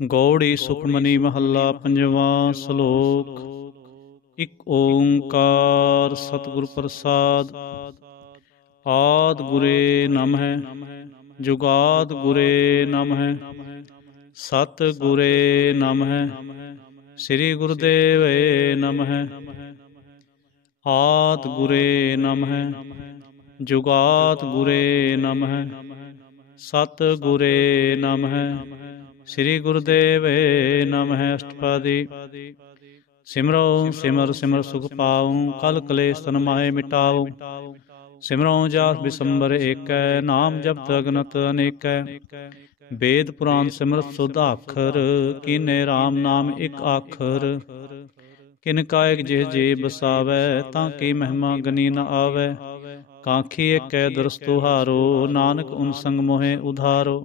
ਗੌੜੀ ਸੁਖਮਨੀ ਮਹੱਲਾ ਪੰਜਵਾਂ ਸ਼ਲੋਕ। ਇਕ ਓੰਕਾਰ ਸਤਿਗੁਰ ਪ੍ਰਸਾਦ। ਆਦਿ ਗੁਰੇ ਨਮਹਿ ਜੁਗਾਦ ਗੁਰੇ ਨਮਹਿ ਸਤਿ ਗੁਰੇ ਨਮਹਿ ਸ੍ਰੀ ਗੁਰੁਦੇਵੇ ਨਮਹਿ। ਆਦਿ ਗੁਰੇ ਨਮਹਿ ਜੁਗਾਦ ਗੁਰੇ ਨਮਹਿ ਸਤਿ ਗੁਰੇ ਨਮਹਿ ਸ੍ਰੀ ਗੁਰੁਦੇਵੇ ਨਮਹਿ। ਅਸ਼ਟਪਦੀ। ਸਿਮਰੋ ਸਿਮਰ ਸਿਮਰ ਸੁਖ ਪਾਉ ਕਲ ਕਲੇਸ਼ ਤਨ ਮਾਹੇ ਮਿਟਾਉ। ਸਿਮਰੋ ਜਾਸ ਬਿਸੰਬਰ ਏਕੈ ਨਾਮ ਜਪਤ ਅਗਨਤ ਅਨੇਕੈ। ਵੇਦ ਪੁਰਾਨ ਸਿਮਰਤ ਸੁਧ ਆਖਰ ਕੀਨੇ ਰਾਮ ਨਾਮ ਇਕ ਆਖਰ। ਕਿਨ ਕਾਇਕ ਜਿਹ ਜੀ ਬਸਾਵੈ ਤਾਂ ਕੀ ਮਹਿਮਾ ਗਨੀ ਨ ਆਵੈ। ਕਾਂਖੀ ਏਕੈ ਦਰਸਤੁ ਹਾਰੋ ਨਾਨਕ ਉਨ ਸੰਗ ਮੋਹਿ ਉਧਾਰੋ।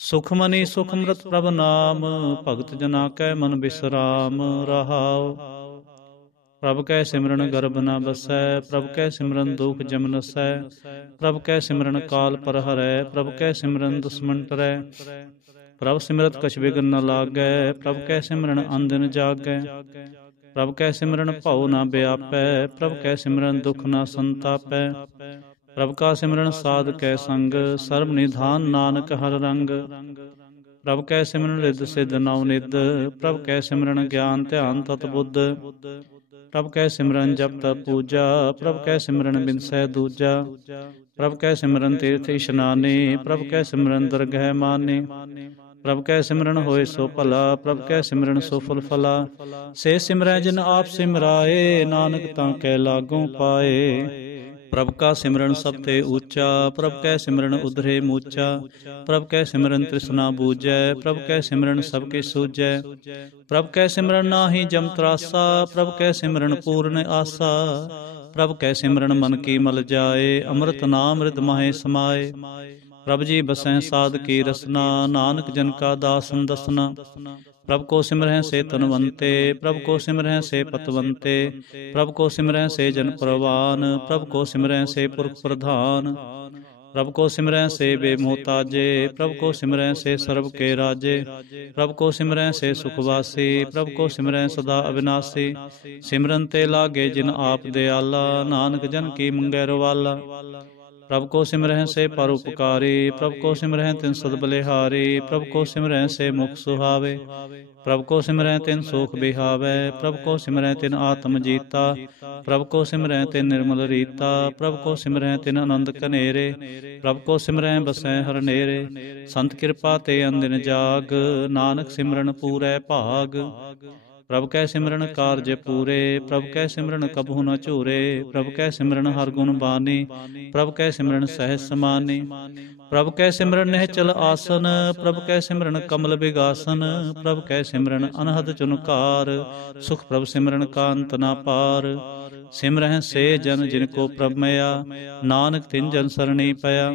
ਸੁਖਮਨੀ ਸੁਖਮ੍ਰਤ ਪ੍ਰਭ ਨਾਮ ਭਗਤ ਜਨਾ ਕੈ ਮਨ ਬਿਸਰਾਮ ਰਹਾਉ। ਪ੍ਰਭ ਕੈ ਸਿਮਰਨ ਗਰਭ ਨ ਬਸੈ ਪ੍ਰਭ ਕੈ ਸਿਮਰਨ ਦੁਖ ਜਮ ਨਸੈ। ਪ੍ਰਭ ਕੈ ਸਿਮਰਨ ਕਾਲ ਪਰ ਹਰੈ ਪ੍ਰਭ ਕੈ ਸਿਮਰਨ ਦੁਸ਼ਮਨ ਟਰੈ। ਪ੍ਰਭ ਸਿਮਰਤ ਕਛ ਵਿਘਨ ਨ ਲਾਗੈ ਪ੍ਰਭ ਕੈ ਸਿਮਰਨ ਅੰਦਿਨ ਜਾਗੈ। ਪ੍ਰਭ ਕੈ ਸਿਮਰਨ ਭਉ ਨ ਬਿਆਪੈ ਪ੍ਰਭ ਕੈ ਸਿਮਰਨ ਦੁਖ ਨ ਸੰਤਾਪੈ। ਪ੍ਰਭ ਕਾ ਸਿਮਰਨ ਸਾਧ ਕੈ ਸੰਗ ਸਰਬ ਨਿਧਾਨ ਨਾਨਕ ਹਰ ਰੰਗ। ਪ੍ਰਭ ਕੈ ਸਿਮਰਨ ਰਿੱਧ ਸਿੱਧ ਨਉ ਨਿਧ ਪ੍ਰਭ ਕੈ ਸਿਮਰਨ ਗਿਆਨ ਧਿਆਨ ਤਤ ਬੁੱਧ। ਪ੍ਰਭ ਕੈ ਸਿਮਰਨ ਜਪ ਤਪ ਪੂਜਾ ਪ੍ਰਭ ਕੈ ਸਿਮਰਨ ਬਿਨਸੈ ਦੂਜਾ। ਪ੍ਰਭ ਕੈ ਸਿਮਰਨ ਤੀਰਥ ਇਸ਼ਨਾਨੇ ਪ੍ਰਭ ਕੈ ਸਿਮਰਨ ਦਰਗਹਿ ਮਾਨੇ। ਪ੍ਰਭ ਕੈ ਸਿਮਰਨ ਹੋਏ ਸੋ ਭਲਾ ਪ੍ਰਭ ਕੈ ਸਿਮਰਨ ਸੋ ਫੁਲ ਫਲਾ। ਸੇ ਸਿਮਰੈ ਜਿਨ ਆਪ ਸਿਮਰਾਏ ਨਾਨਕ ਤਾਂ ਕੈ ਲਾਗੋਂ ਪਾਏ। ਪ੍ਰਭ ਕਾ ਸਿਮਰਨ ਸਭ ਤੇ ਊਚਾ ਪ੍ਰਭ ਕੈ ਸਿਮਰਨ ਉਧਰੇ ਮੂਚਾ। ਪ੍ਰਭ ਕੈ ਸਿਮਰਨ ਤ੍ਰਿਸ਼ਨਾ ਬੂਝੈ ਪ੍ਰਭ ਕੈ ਸਿਮਰਨ ਸਭ ਕੇ ਸੂਝੈ। ਪ੍ਰਭ ਕੈ ਸਿਮਰਨ ਨਾਹੀ ਜਮ ਤਰਾਸਾ ਪ੍ਰਭ ਕੈ ਸਿਮਰਨ ਪੂਰਨ ਆਸਾ। ਪ੍ਰਭ ਕੈ ਸਿਮਰਨ ਮਨ ਕੀ ਮਲ ਜਾਏ ਅੰਮ੍ਰਿਤ ਨਾਮ ਰਿਦ ਮਾਹੇ ਸਮਾਏ। ਪ੍ਰਭ ਜੀ ਬਸੈ ਸਾਧ ਕੀ ਰਸਨਾ ਨਾਨਕ ਜਨ ਕਾ ਦਾਸਨ ਦਸਨਾ। ਪ੍ਰਭ ਕੋ ਸਿਮਰਹਿ ਸੇ ਤਨਵੰਤੇ ਪ੍ਰਭ ਕੋ ਸਿਮਰਹਿ ਸੇ ਪਤਵੰਤੇ। ਪ੍ਰਭ ਕੋ ਸਿਮਰਹਿ ਸੇ ਜਨ ਪ੍ਰਵਾਨ ਪ੍ਰਭ ਕੋ ਸਿਮਰਹਿ ਸੇ ਪੁਰਖ ਪ੍ਰਧਾਨ। ਪ੍ਰਭ ਕੋ ਸਿਮਰਹਿ ਸੇ ਬੇਮੋਹਤਾਜੇ ਪ੍ਰਭ ਕੋ ਸਿਮਰਹਿ ਸੇ ਸਰਬ ਕੇ ਰਾਜੇ। ਪ੍ਰਭ ਕੋ ਸਿਮਰਹਿ ਸੇ ਸੁਖ ਵਾਸੀ ਪ੍ਰਭ ਕੋ ਸਿਮਰਹਿ ਸਦਾ ਅਵਿਨਾਸੀ। ਸਿਮਰਨ ਤੇ ਲਾਗੇ ਜਿਨ ਆਪ ਦਿਆਲਾ ਨਾਨਕ ਜਨ ਕੀ ਮੰਗੈ ਰਵਾਲਾ। ਪ੍ਰਭ ਕੋ ਸਿਮਰਹਿ ਸੇ ਪਰ ਉਪਕਾਰੀ ਪ੍ਰਭ ਕੋ ਸਿਮਰਹਿ ਤਿਨ ਸਦ ਬਲਿਹਾਰੀ। ਪ੍ਰਭ ਕੋ ਸਿਮਰਹਿ ਸੇ ਮੁਖ ਸੁਹਾਵੇ ਪ੍ਰਭ ਕੋ ਸਿਮਰਹਿ ਤਿਨ ਸੋਖ ਬਿਹਾਵੈ। ਪ੍ਰਭ ਕੋ ਸਿਮਰਹਿ ਤਿਨ ਆਤਮ ਜੀਤਾ ਪ੍ਰਭ ਕੋ ਸਿਮਰਹਿ ਤਿਨ ਨਿਰਮਲ ਰੀਤਾ। ਪ੍ਰਭ ਕੋ ਸਿਮਰਹਿ ਤਿਨ ਆਨੰਦ ਕਨੇਰੇ ਪ੍ਰਭ ਕੋ ਸਿਮਰਹਿ ਬਸੈ ਹਰ ਨੇਰੇ। ਸੰਤ ਕਿਰਪਾ ਤੇ ਅੰਦਿਨ ਜਾਗ ਨਾਨਕ ਸਿਮਰਨ ਪੂਰੈ ਭਾਗ। ਪ੍ਰਭ ਕੈ ਸਿਮਰਨ ਕਾਰਜ ਪੂਰੇ ਪ੍ਰਭ ਕੈ ਸਿਮਰਨ ਕਬਹੂ ਨ ਝੂਰੇ। ਪ੍ਰਭ ਕੈ ਸਿਮਰਨ ਹਰ ਗੁਣ ਬਾਨੀ ਪ੍ਰਭ ਕੈ ਸਿਮਰਨ ਸਹਿਜ ਸਮਾਨੀ। ਪ੍ਰਭ ਕੈ ਸਿਮਰਨ ਨਿਹਚਲ ਆਸਨ ਪ੍ਰਭ ਕੈ ਸਿਮਰਨ ਕਮਲ ਬਿਗਾਸਨ। ਪ੍ਰਭ ਕੈ ਸਿਮਰਨ ਅਨਹਦ ਚੁਨਕਾਰ ਸੁਖ ਪ੍ਰਭ ਸਿਮਰਨ ਕਾ ਅੰਤ ਨ ਪਾਰ। ਸਿਮਰਹਿ ਸੇ ਜਨ ਜਿਨ ਕੋ ਪ੍ਰਭ ਮਇਆ ਨਾਨਕ ਤਿਨ ਜਨ ਸਰਣੀ ਪਇਆ।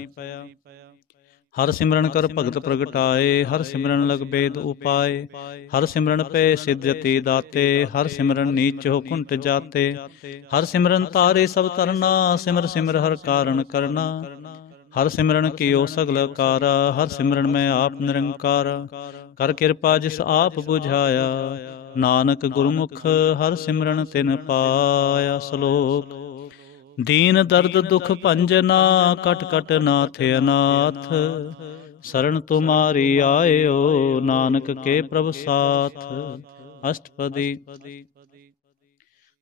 ਹਰ ਸਿਮਰਨ ਕਰ ਭਗਤ ਪ੍ਰਗਟਾਏ ਹਰ ਸਿਮਰਨ ਲਗ ਬੇਦ ਉਪਾਏ। ਹਰ ਸਿਮਰਨ ਪਏ ਸਿਧ ਜਤੀ ਦਾਤੇ ਹਰ ਸਿਮਰਨ ਨੀਚੋ ਕੁੰਟ ਜਾਤੇ। ਹਰ ਸਿਮਰਨ ਤਾਰੇ ਸਭ ਤਰਨਾ ਸਿਮਰ ਸਿਮਰ ਹਰ ਕਾਰਨ ਕਰਨਾ। ਹਰ ਸਿਮਰਨ ਕੀਓ ਸਗਲ ਕਾਰਾ ਹਰ ਸਿਮਰਨ ਮੈਂ ਆਪ ਨਿਰੰਕਾਰਾ। ਕਰ ਕਿਰਪਾ ਜਿਸ ਆਪ ਬੁਝਾਇਆ ਨਾਨਕ ਗੁਰਮੁਖ ਹਰ ਸਿਮਰਨ ਤਿਨ ਪਾਇਆ। ਸ਼ਲੋਕ। ਦੀਨ ਦਰਦ ਦੁਖ ਭੰਜਨਾ ਕਟ ਕਟ ਨਾਥ ਅਨਾਥ। ਸਰਣ ਤੁਮਾਰੀ ਆਇਓ ਨਾਨਕ ਕੇ ਪ੍ਰਭ ਸਾਥ। ਅਸ਼ਟਪਦੀ।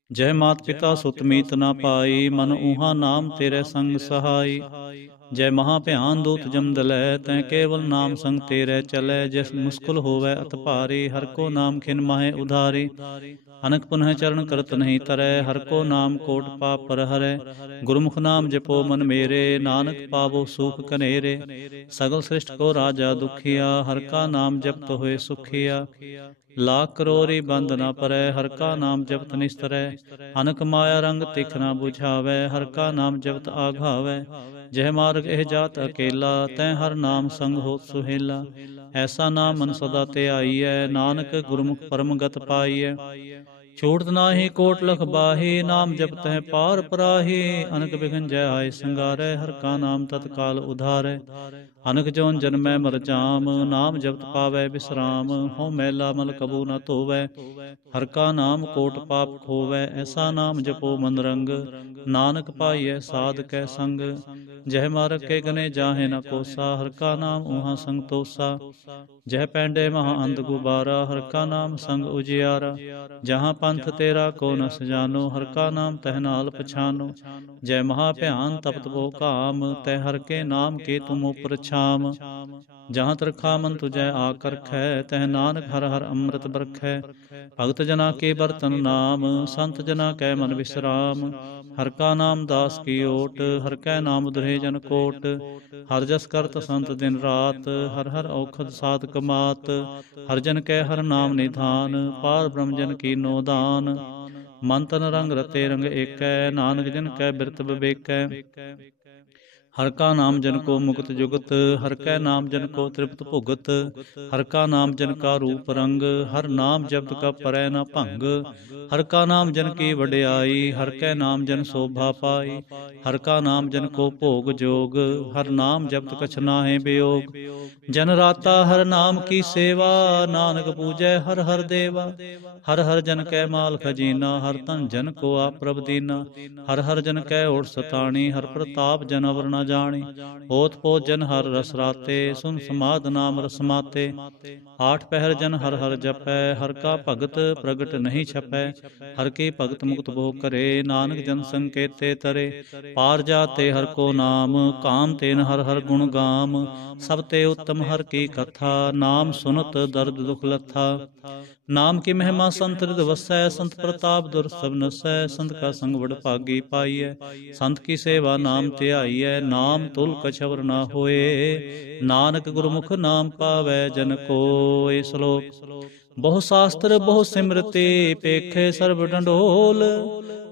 ਜੈ ਮਾਤ ਪਿਤਾ ਸੁਤ ਮੀਤ ਨਾ ਪਾਈ ਮਨ ਊਹਾ ਨਾਮ ਤੇਰੇ ਸੰਗ ਸਹਾਈ। ਜੈ ਮਹਾ ਭਿਆਨ ਦੂਤ ਜਮ ਦਲੈ ਤੈ ਕੇਵਲ ਨਾਮ ਸੰਗ ਤੇਰੇ ਚਲੈ। ਜਿਸ ਮੁਸਕਲ ਹੋਵੈ ਅਤ ਭਾਰੀ ਹਰ ਕੋ ਨਾਮ ਖਿਨ ਮਾਹੇ ਉਧਾਰੀ। ਅਨਕ ਪੁਨਹ ਚਰਨ ਕਰਤ ਨਹੀਂ ਤਰੈ ਹਰ ਕੋ ਨਾਮ ਕੋਟ ਪਾਪ ਪਰ ਹਰੈ। ਗੁਰਮੁਖ ਨਾਮ ਜਪੋ ਮਨ ਮੇਰੇ ਨਾਨਕ ਪਾਵੋ ਸੂਖ ਕਨੇਰੇ। ਸਗਲ ਸ੍ਰਿਸ਼ਟ ਕੋ ਰਾਜਾ ਦੁਖੀਆ ਹਰ ਕਾ ਨਾਮ ਜਪਤ ਹੋਏ ਸੁਖੀਆ। ਲਾਖ ਕਰੋੜੀ ਬੰਦ ਨ ਪਰੈ ਹਰ ਕਾ ਨਾਮ ਜਪਤ ਨਿਸਤਰੈ। ਅਨਕ ਮਾਇਆ ਰੰਗ ਤਿਖ ਨ ਬੁਝਾਵੈ ਹਰ ਕਾ ਨਾਮ ਜਪਤ ਆਘਾਵੈ। ਜਹ ਮਾਰਗ ਇਹ ਜਾਤ ਅਕੇਲਾ ਤੈ ਹਰ ਨਾਮ ਸੰਗ ਹੋਤ ਸੁਹੇਲਾ। ਐਸਾ ਨਾਮ ਮਨ ਸਦਾ ਧਿਆਈਐ ਨਾਨਕ ਗੁਰਮੁਖ ਪਰਮ ਗਤ ਪਾਈਐ। ਛੂਟ ਨਾਹੀ ਕੋਟ ਲਖ ਬਾਹੀ, ਨਾਮ ਜਪਤ ਹੈ ਪਾਰ ਪਰਾਹੀ। ਅਨਕ ਬਿਘਨ ਜੈ ਆਏ ਸੰਗਾਰੈ, ਹਰ ਕਾ ਨਾਮ ਤਤਕਾਲ ਉਧਾਰੈ। ਅਨਕ ਜੋਨ ਜਨਮੈ ਮਰ ਜਾਮ, ਨਾਮ ਜਪਤ ਪਾਵੈ ਬਿਸਰਾਮ। ਹਉ ਮੈਲਾ ਮਲ ਕਬੂ ਨ ਧੋਵੈ, ਹਰ ਕਾ ਨਾਮ ਕੋਟ ਪਾਪ ਖੋਵੈ। ਐਸਾ ਨਾਮ ਜਪੋ ਮਨ ਰੰਗ, ਨਾਨਕ ਪਾਈਐ ਸਾਧ ਕੈ ਸੰਗ। ਜਹ ਮਾਰਗ ਕੇ ਗਨੇ ਜਾਹੇ ਨ ਕੋਸਾ, ਹਰ ਕਾ ਨਾਮ ਊਹਾ ਸੰਗ ਤੋਸਾ। ਜਹ ਪੈਂਡੇ ਮਹਾ ਅੰਧ ਗੁਬਾਰਾ, ਹਰ ਕਾ ਨਾਮ ਸੰਗ ਉਜਿਆਰਾ। ਜਹਾਂ ਪੰਥ ਤੇਰਾ ਕੋ ਨ ਸਜਾਨੋ, ਹਰ ਕਾ ਨਾਮ ਤਹ ਨਾਲ ਪਛਾਨੋ। ਜੈ ਮਹਾ ਭਿਆਨ ਤਪਤ ਬੋ ਕਾਮ, ਤੈ ਹਰ ਕੇ ਨਾਮ ਕੇ ਤੁਮ ਉਪਰ ਛਾਮ। ਜਹਾਂ ਤਰਖਾ ਮਨ ਤੁਜੈ ਆਕ ਰਖੈ, ਤਹ ਨਾਨਕ ਹਰ ਹਰ ਅੰਮ੍ਰਿਤ ਬਰਖੈ। ਭਗਤ ਜਨਾ ਕੇ ਬਰਤਨ ਨਾਮ, ਸੰਤ ਜਨਾ ਕੈ ਮਨ ਵਿਸਰਾਮ। ਹਰ ਕਾ ਨਾਮ ਦਾਸ ਕੀ ਓਟ, ਹਰ ਕੈ ਨਾਮ ਦੁਰਹਿ ਜਨ ਕੋਟ। ਹਰ ਜਸ ਕਰਤ ਸੰਤ ਦਿਨ ਰਾਤ, ਹਰ ਹਰ ਔਖਦ ਸਾਧ ਕਮਾਤ। ਹਰ ਜਨ ਕੈ ਹਰ ਨਾਮ ਨਿਧਾਨ, ਪਾਰ ਬ੍ਰਹਮ ਜਨ ਕੀਨੋ ਦਾਨ। ਮਨ ਤਨ ਰੰਗ ਰਤੇ ਰੰਗ ਏਕੈ, ਨਾਨਕ ਜਨ ਕੈ ਬਿਰਤ ਬਿਬੇਕੈ। ਹਰ ਕਾ ਨਾਮ ਜਨ ਕੋ ਮੁਕਤ ਜੁਗਤ, ਹਰ ਕੈ ਨਾਮ ਜਨ ਕੋ ਤ੍ਰਿਪਤ ਭੁਗਤ। ਹਰ ਕਾ ਨਾਮ ਜਨ ਕਾ ਰੂਪ ਰੰਗ, ਹਰ ਨਾਮ ਜਪਤ ਕਾ ਪਰੈ ਨ ਭੰਗ। ਹਰ ਕਾ ਨਾਮ ਜਨ ਕੀ ਵਡਿਆਈ, ਹਰ ਕੈ ਨਾਮ ਜਨ ਸੋਭਾ ਪਾਈ। ਹਰ ਕਾ ਨਾਮ ਜਨ ਕੋ ਭੋਗ ਜੋਗ, ਹਰ ਨਾਮ ਜਪਤ ਕਛ ਨਾਹਿ ਬਿਯੋਗ। ਜਨ ਰਾਤਾ ਹਰ ਨਾਮ ਕੀ ਸੇਵਾ, ਨਾਨਕ ਪੂਜੈ ਹਰ ਹਰ ਦੇਵਾ। ਹਰ ਹਰ ਜਨ ਕੈ ਮਾਲ ਖਜੀਨਾ, ਹਰ ਤਨ ਜਨ ਕੋ ਆਪ ਪ੍ਰਭ ਦੀਨਾ। ਹਰ ਹਰ ਜਨ ਕੈ ਓਟ ਸਤਾਣੀ, ਹਰ ਪ੍ਰਤਾਪ ਜਨ ਅਵਰ ਨ ਜਾਣੀ। ਹੋਤ ਪੋਤ ਜਨ ਹਰ ਰਸ ਰਾਤੇ, ਸੁਨ ਸਮਾਧ ਨਾਮ ਰਸਮਾਤੇ। ਆਠ ਪਹਿਰ ਜਨ ਹਰ ਹਰ ਜਪੈ, ਹਰ ਕਾ ਭਗਤ ਪ੍ਰਗਟ ਨਹੀਂ ਛਪੈ। ਹਰ ਕੀ ਭਗਤ ਮੁਕਤ ਬੋ ਕਰੇ, ਨਾਨਕ ਜਨ ਸੰਕੇਤੇ ਤਰੇ। ਪਾਰ ਜਾਤੇ ਹਰ ਕੋ ਨਾਮ, ਕਾਮ ਤੇਨ ਹਰ ਹਰ ਗੁਣ ਗਾਮ। ਸਭ ਤੇ ਉੱਤਮ ਹਰ ਕੀ ਕਥਾ, ਨਾਮ ਸੁਨਤ ਦਰਦ ਦੁਖ ਲੱਥਾ। ਨਾਮ ਕੀ ਮਹਿਮਾ ਸੰਤ ਰਿਦ ਵਸੈ, ਸੰਤ ਪ੍ਰਤਾਪ ਦੁਰ ਸਭ ਨਸੈ। ਸੰਤ ਕਾ ਸੰਗ ਵਡ ਭਾਗੀ ਪਾਈਐ, ਸੰਤ ਕੀ ਸੇਵਾ ਨਾਮ ਧਿਆਈਐ। ਨਾਮ ਤੁਲ ਕਛ ਅਵਰ ਨਾ ਹੋਏ, ਨਾਨਕ ਗੁਰਮੁਖ ਨਾਮ ਪਾਵੈ ਜਨ ਕੋਇ। ਸ਼ਲੋਕ। ਬਹੁ ਸ਼ਾਸਤਰ ਬਹੁ ਸਿਮਰਤੇ, ਪੇਖੇ ਸਰਬ ਡੰਡੋਲ।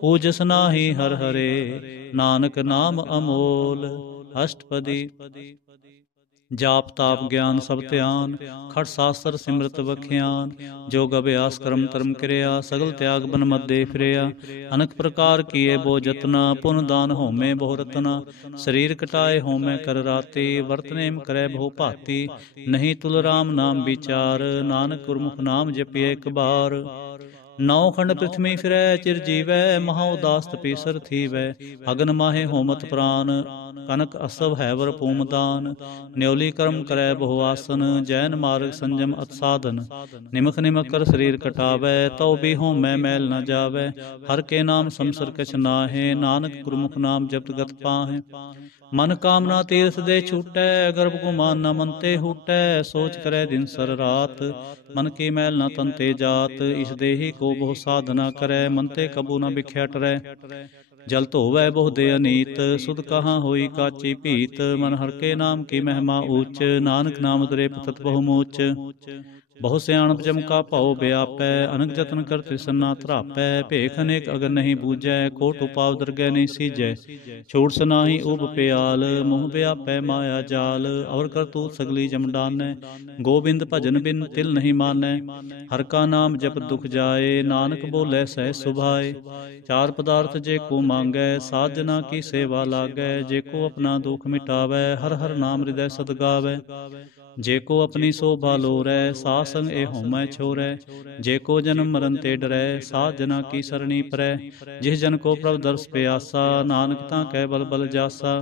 ਊਜਸ ਨਾਹੀ ਹਰ ਹਰੇ, ਨਾਨਕ ਨਾਮ ਅਮੋਲ। ਅਸ਼ਟਪਦੀ। ਜਾਪ ਤਾਪ ਗਿਆਨ ਸਭ ਧਿਆਨ, ਖਟ ਸ਼ਾਸਤਰ ਸਿਮਰਤ ਬਖਿਆਨ। ਜੋਗ ਅਭਿਆਸ ਕਰਮ ਧਰਮ ਕਿਰਿਆ, ਸਗਲ ਤਿਆਗ ਬਨ ਮੱਦੇ ਫਿਰਿਆ। ਅਨਕ ਪ੍ਰਕਾਰ ਕੀਏ ਬੋ ਜਤਨਾ, ਪੁਨ ਦਾਨ ਹੋਮੇ ਬਹੁ ਰਤਨਾ। ਸਰੀਰ ਕਟਾਏ ਹੋਮੈ ਕਰ ਰਾਤੀ, ਵਰਤ ਨੇਮ ਕਰੈ ਬਹੁ ਭਾਤੀ। ਨਹੀਂ ਤੁਲ ਰਾਮ ਨਾਮ ਵਿਚਾਰ, ਨਾਨਕ ਗੁਰਮੁਖ ਨਾਮ ਜਪਿਐ ਇਕ ਬਾਰ। ਨੌ ਖੰਡ ਪ੍ਰਿਥਵੀ ਫਿਰੈ ਚਿਰ ਜੀਵੈ, ਮਹਾ ਉਦਾਸ ਤਪੀਸਰ ਥੀਵੈ। ਅਗਨ ਮਾਹੇ ਹੋਮਤ ਪ੍ਰਾਨ, ਕਨਕ ਅਸਵ ਹੈਵਰ ਭੂਮਦਾਨ। ਨਿਉਲੀ ਕਰਮ ਕਰੈ ਬਹੁ ਆਸਨ, ਜੈਨ ਮਾਰਗ ਸੰਜਮ ਅਤ ਸਾਧਨ। ਨਿਮਖ ਨਿਮਖ ਕਰ ਸਰੀਰ ਕਟਾਵੈ, ਤਉ ਵੀ ਹੋਮੈ ਮੈਲ ਨ ਜਾਵੈ। ਹਰ ਕੇ ਨਾਮ ਸੰਸਰ ਕਛ ਨਾਹਿ, ਨਾਨਕ ਗੁਰਮੁਖ ਨਾਮ ਜਪਤ ਗਤ ਪਾਹੈ। ਮਨ ਕਾਮਨਾ ਤੀਰਥ ਦੇ ਛੂਟੈ, ਗਰਭ ਗੁਮਾਨ ਨ ਮਨ ਤੇ ਹੂਟੈ। ਸੋਚ ਕਰੈ ਦਿਨ ਸਰ ਰਾਤ, ਮਨ ਕੀ ਮੈਲ ਨ ਤਨ ਤੇ ਜਾਤ। ਇਸ ਦੇਹੀ ਕੋ ਬਹੁ ਸਾਧਨਾ ਕਰੈ, ਮਨ ਤੇ ਕਬੂ ਨ ਬਿਖਿਆ ਟਰੈ। ਜਲ ਧੋਵੈ ਬਹੁ ਦੇ ਅਨੀਤ, ਸੁਧ ਕਹਾਂ ਹੋਈ ਕਾਚੀ ਭੀਤ। ਮਨ ਹਰ ਕੇ ਨਾਮ ਕੀ ਮਹਿਮਾ ਊਚ, ਨਾਨਕ ਨਾਮ ਦਰੇ ਪਤਤ ਬਹੁ ਮੂਚ। ਬਹੁ ਸਿਆਣਪ ਜਮ ਕਾ ਭਉ ਵਿਆਪੈ, ਅਨਕ ਜਤਨ ਕਰ ਤ੍ਰਿਸਨ ਨਾ ਧਰਾਪੈ। ਭੇਖ ਅਨੇਕ ਅਗਰ ਨਹੀਂ ਬੂਝੈ, ਕੋਟ ਉਪਾਵ ਦਰਗਹਿ ਨਹੀਂ ਸੀਜੈ। ਛੂਟ ਸਨਾਹੀ ਉਬ ਪਿਆਲ, ਮੋਹ ਵਿਆਪੈ ਮਾਇਆ ਜਾਲ। ਅਵਰ ਕਰਤੂਤ ਸਗਲੀ ਜਮ ਡਾਨੈ, ਗੋਬਿੰਦ ਭਜਨ ਬਿਨ ਤਿਲ ਨਹੀਂ ਮਾਨੈ। ਹਰ ਕਾ ਨਾਮ ਜਪਤ ਦੁਖ ਜਾਏ, ਨਾਨਕ ਬੋਲੇ ਸਹਿ ਸੁਭਾਏ। ਚਾਰ ਪਦਾਰਥ ਜੇ ਕੋ ਮੰਗੈ, ਸਾਧ ਜਨਾ ਕੀ ਸੇਵਾ ਲਾਗੈ। ਜੇ ਕੋ ਆਪਣਾ ਦੁਖ ਮਿਟਾਵੈ, ਹਰ ਹਰ ਨਾਮ ਹਿਰਦੈ ਸਦ ਗਾਵੈ। ਜੇ ਕੋ ਆਪਣੀ ਸੋਭਾ ਲੋਰੈ, ਸਾਧ ਸੰਗ ਏ ਹੋਮੈ ਛੋਰੈ। ਜੇ ਕੋ ਜਨਮ ਮਰਨ ਤੇ ਡਰੈ, ਸਾਧ ਜਨਾ ਕੀ ਸਰਣੀ ਪਰੈ। ਜਿਸ ਜਨ ਕੋ ਪ੍ਰਭ ਦਰਸ ਪਿਆਸਾ, ਨਾਨਕ ਤਾਂ ਕੈ ਬਲ ਬਲ ਜਾਸਾ।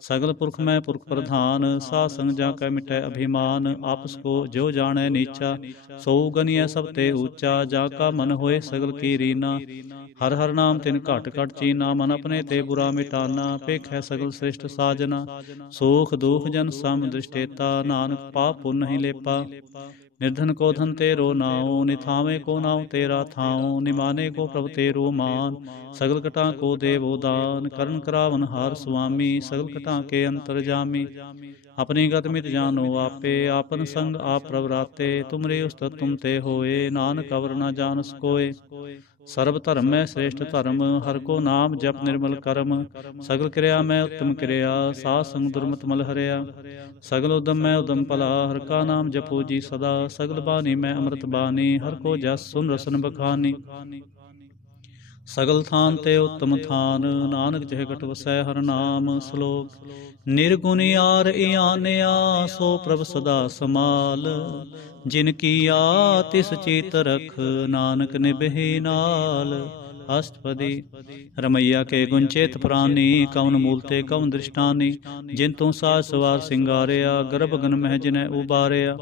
ਸਗਲ ਪੁਰਖ ਮੈਂ ਪੁਰਖ ਪ੍ਰਧਾਨ, ਸਾਧ ਸੰਗ ਜਾ ਕੈ ਮਿਟੈ ਅਭਿਮਾਨ। ਆਪਸ ਕੋ ਜੋ ਜਾਣੈ ਨੀਚਾ, ਸੋ ਗਨੀਐ ਸਭ ਤੇ ਊਚਾ। ਜਾ ਕਾ ਮਨ ਹੋਏ ਸਗਲ ਕੀ ਰੀਨਾ, ਹਰ ਹਰ ਨਾਮ ਤਿਨ ਘਟ ਘਟ ਚੀਨਾ। ਮਨ ਆਪਣੇ ਤੇ ਬੁਰਾ ਮਿਟਾਨਾ, ਭੇਖੈ ਸਗਲ ਸ੍ਰਿਸ਼ਟ ਸਾਜਨਾ। ਸੂਖ ਦੁਖ ਜਨ ਸਮ ਦ੍ਰਿਸ਼ਟੇਤਾ, ਨਾਨਕ ਪਾਪ ਪੁੰਨ ਨਹੀਂ ਲੇਪਾ। ਨਿਰਧਨ ਕੋ ਧਨ ਤੇਰੋ ਨਾਉ, ਨਿਥਾਵੇਂ ਕੋ ਨਾਉ ਤੇਰਾ ਥਾਉ। ਨਿਮਾਨੇ ਕੋ ਪ੍ਰਭ ਤੇਰੋ ਮਾਨ, ਸਗਲ ਕਟਾਂ ਕੋ ਦੇਵੋ ਦਾਨ। ਕਰਨ ਕਰਾਵਨ ਹਾਰ ਸੁਆਮੀ, ਸਗਲ ਕਟਾਂ ਕੇ ਅੰਤਰ ਜਾਮੀ। ਆਪਣੀ ਗਤ ਮਿਤ ਜਾਨੋ ਆਪੇ, ਆਪਨ ਸੰਗ ਆਪ ਪ੍ਰਭ ਰਾਤੇ। ਤੁਮਰੇ ਉਸਤਤ ਤੁਮ ਤੇ ਹੋਏ, ਨਾਨਕ ਅਵਰ ਨ ਜਾਨਸ ਕੋਏ। ਸਰਬ ਧਰਮ ਮੈਂ ਸ੍ਰੇਸ਼ਟ ਧਰਮ, ਹਰ ਕੋ ਨਾਮ ਜਪ ਨਿਰਮਲ ਕਰਮ। ਸਗਲ ਕਿਰਿਆ ਮੈਂ ਉੱਤਮ ਕਿਰਿਆ, ਸਾਧ ਸੰਗ ਦੁਰਮਤ ਮਲ ਹਰਿਆ। ਸਗਲ ਉਦਮ ਮੈਂ ਉਦਮ ਭਲਾ, ਹਰ ਕਾ ਨਾਮ ਜਪੋ ਜੀ ਸਦਾ। ਸਗਲ ਬਾਣੀ ਮੈਂ ਅੰਮ੍ਰਿਤ ਬਾਣੀ, ਹਰ ਕੋ ਜਸ ਸੁਨ ਰਸਨ ਬਖਾਨੀ। ਸਗਲ ਥਾਨ ਤੇ ਉੱਤਮ ਥਾਨ, ਨਾਨਕ ਜਿਹ ਘਟ ਵਸੈ ਹਰ ਨਾਮ। ਸ਼ਲੋਕ ਨਿਰਗੁਣਿਆਰ ਇਆਨਿਆ, ਸੋ ਪ੍ਰਭ ਸਦਾ ਸਮਾਲ। ਜਿਨ ਕੀਆ ਤਿਸ ਚੀਤ ਰਖ, ਨਾਨਕ ਨਿਭੇ ਨਾਲ। ਅਸ਼ਟਪਦੀ ਰਮਈਆ ਕੇ ਗੁਣ ਚੇਤ ਪ੍ਰਾਨੀ, ਕਵਨ ਮੂਲ ਤੇ ਕਵਨ ਦ੍ਰਿਸ਼ਟਾਨੀ। ਜਿਨ ਤੂੰ ਸਾਜ ਸਵਾਰ ਸਿੰਗਾਰਿਆ, ਗਰਭ ਗਨ ਮਹਿ ਜਿਨੈ ਉਬਾਰਿਆ।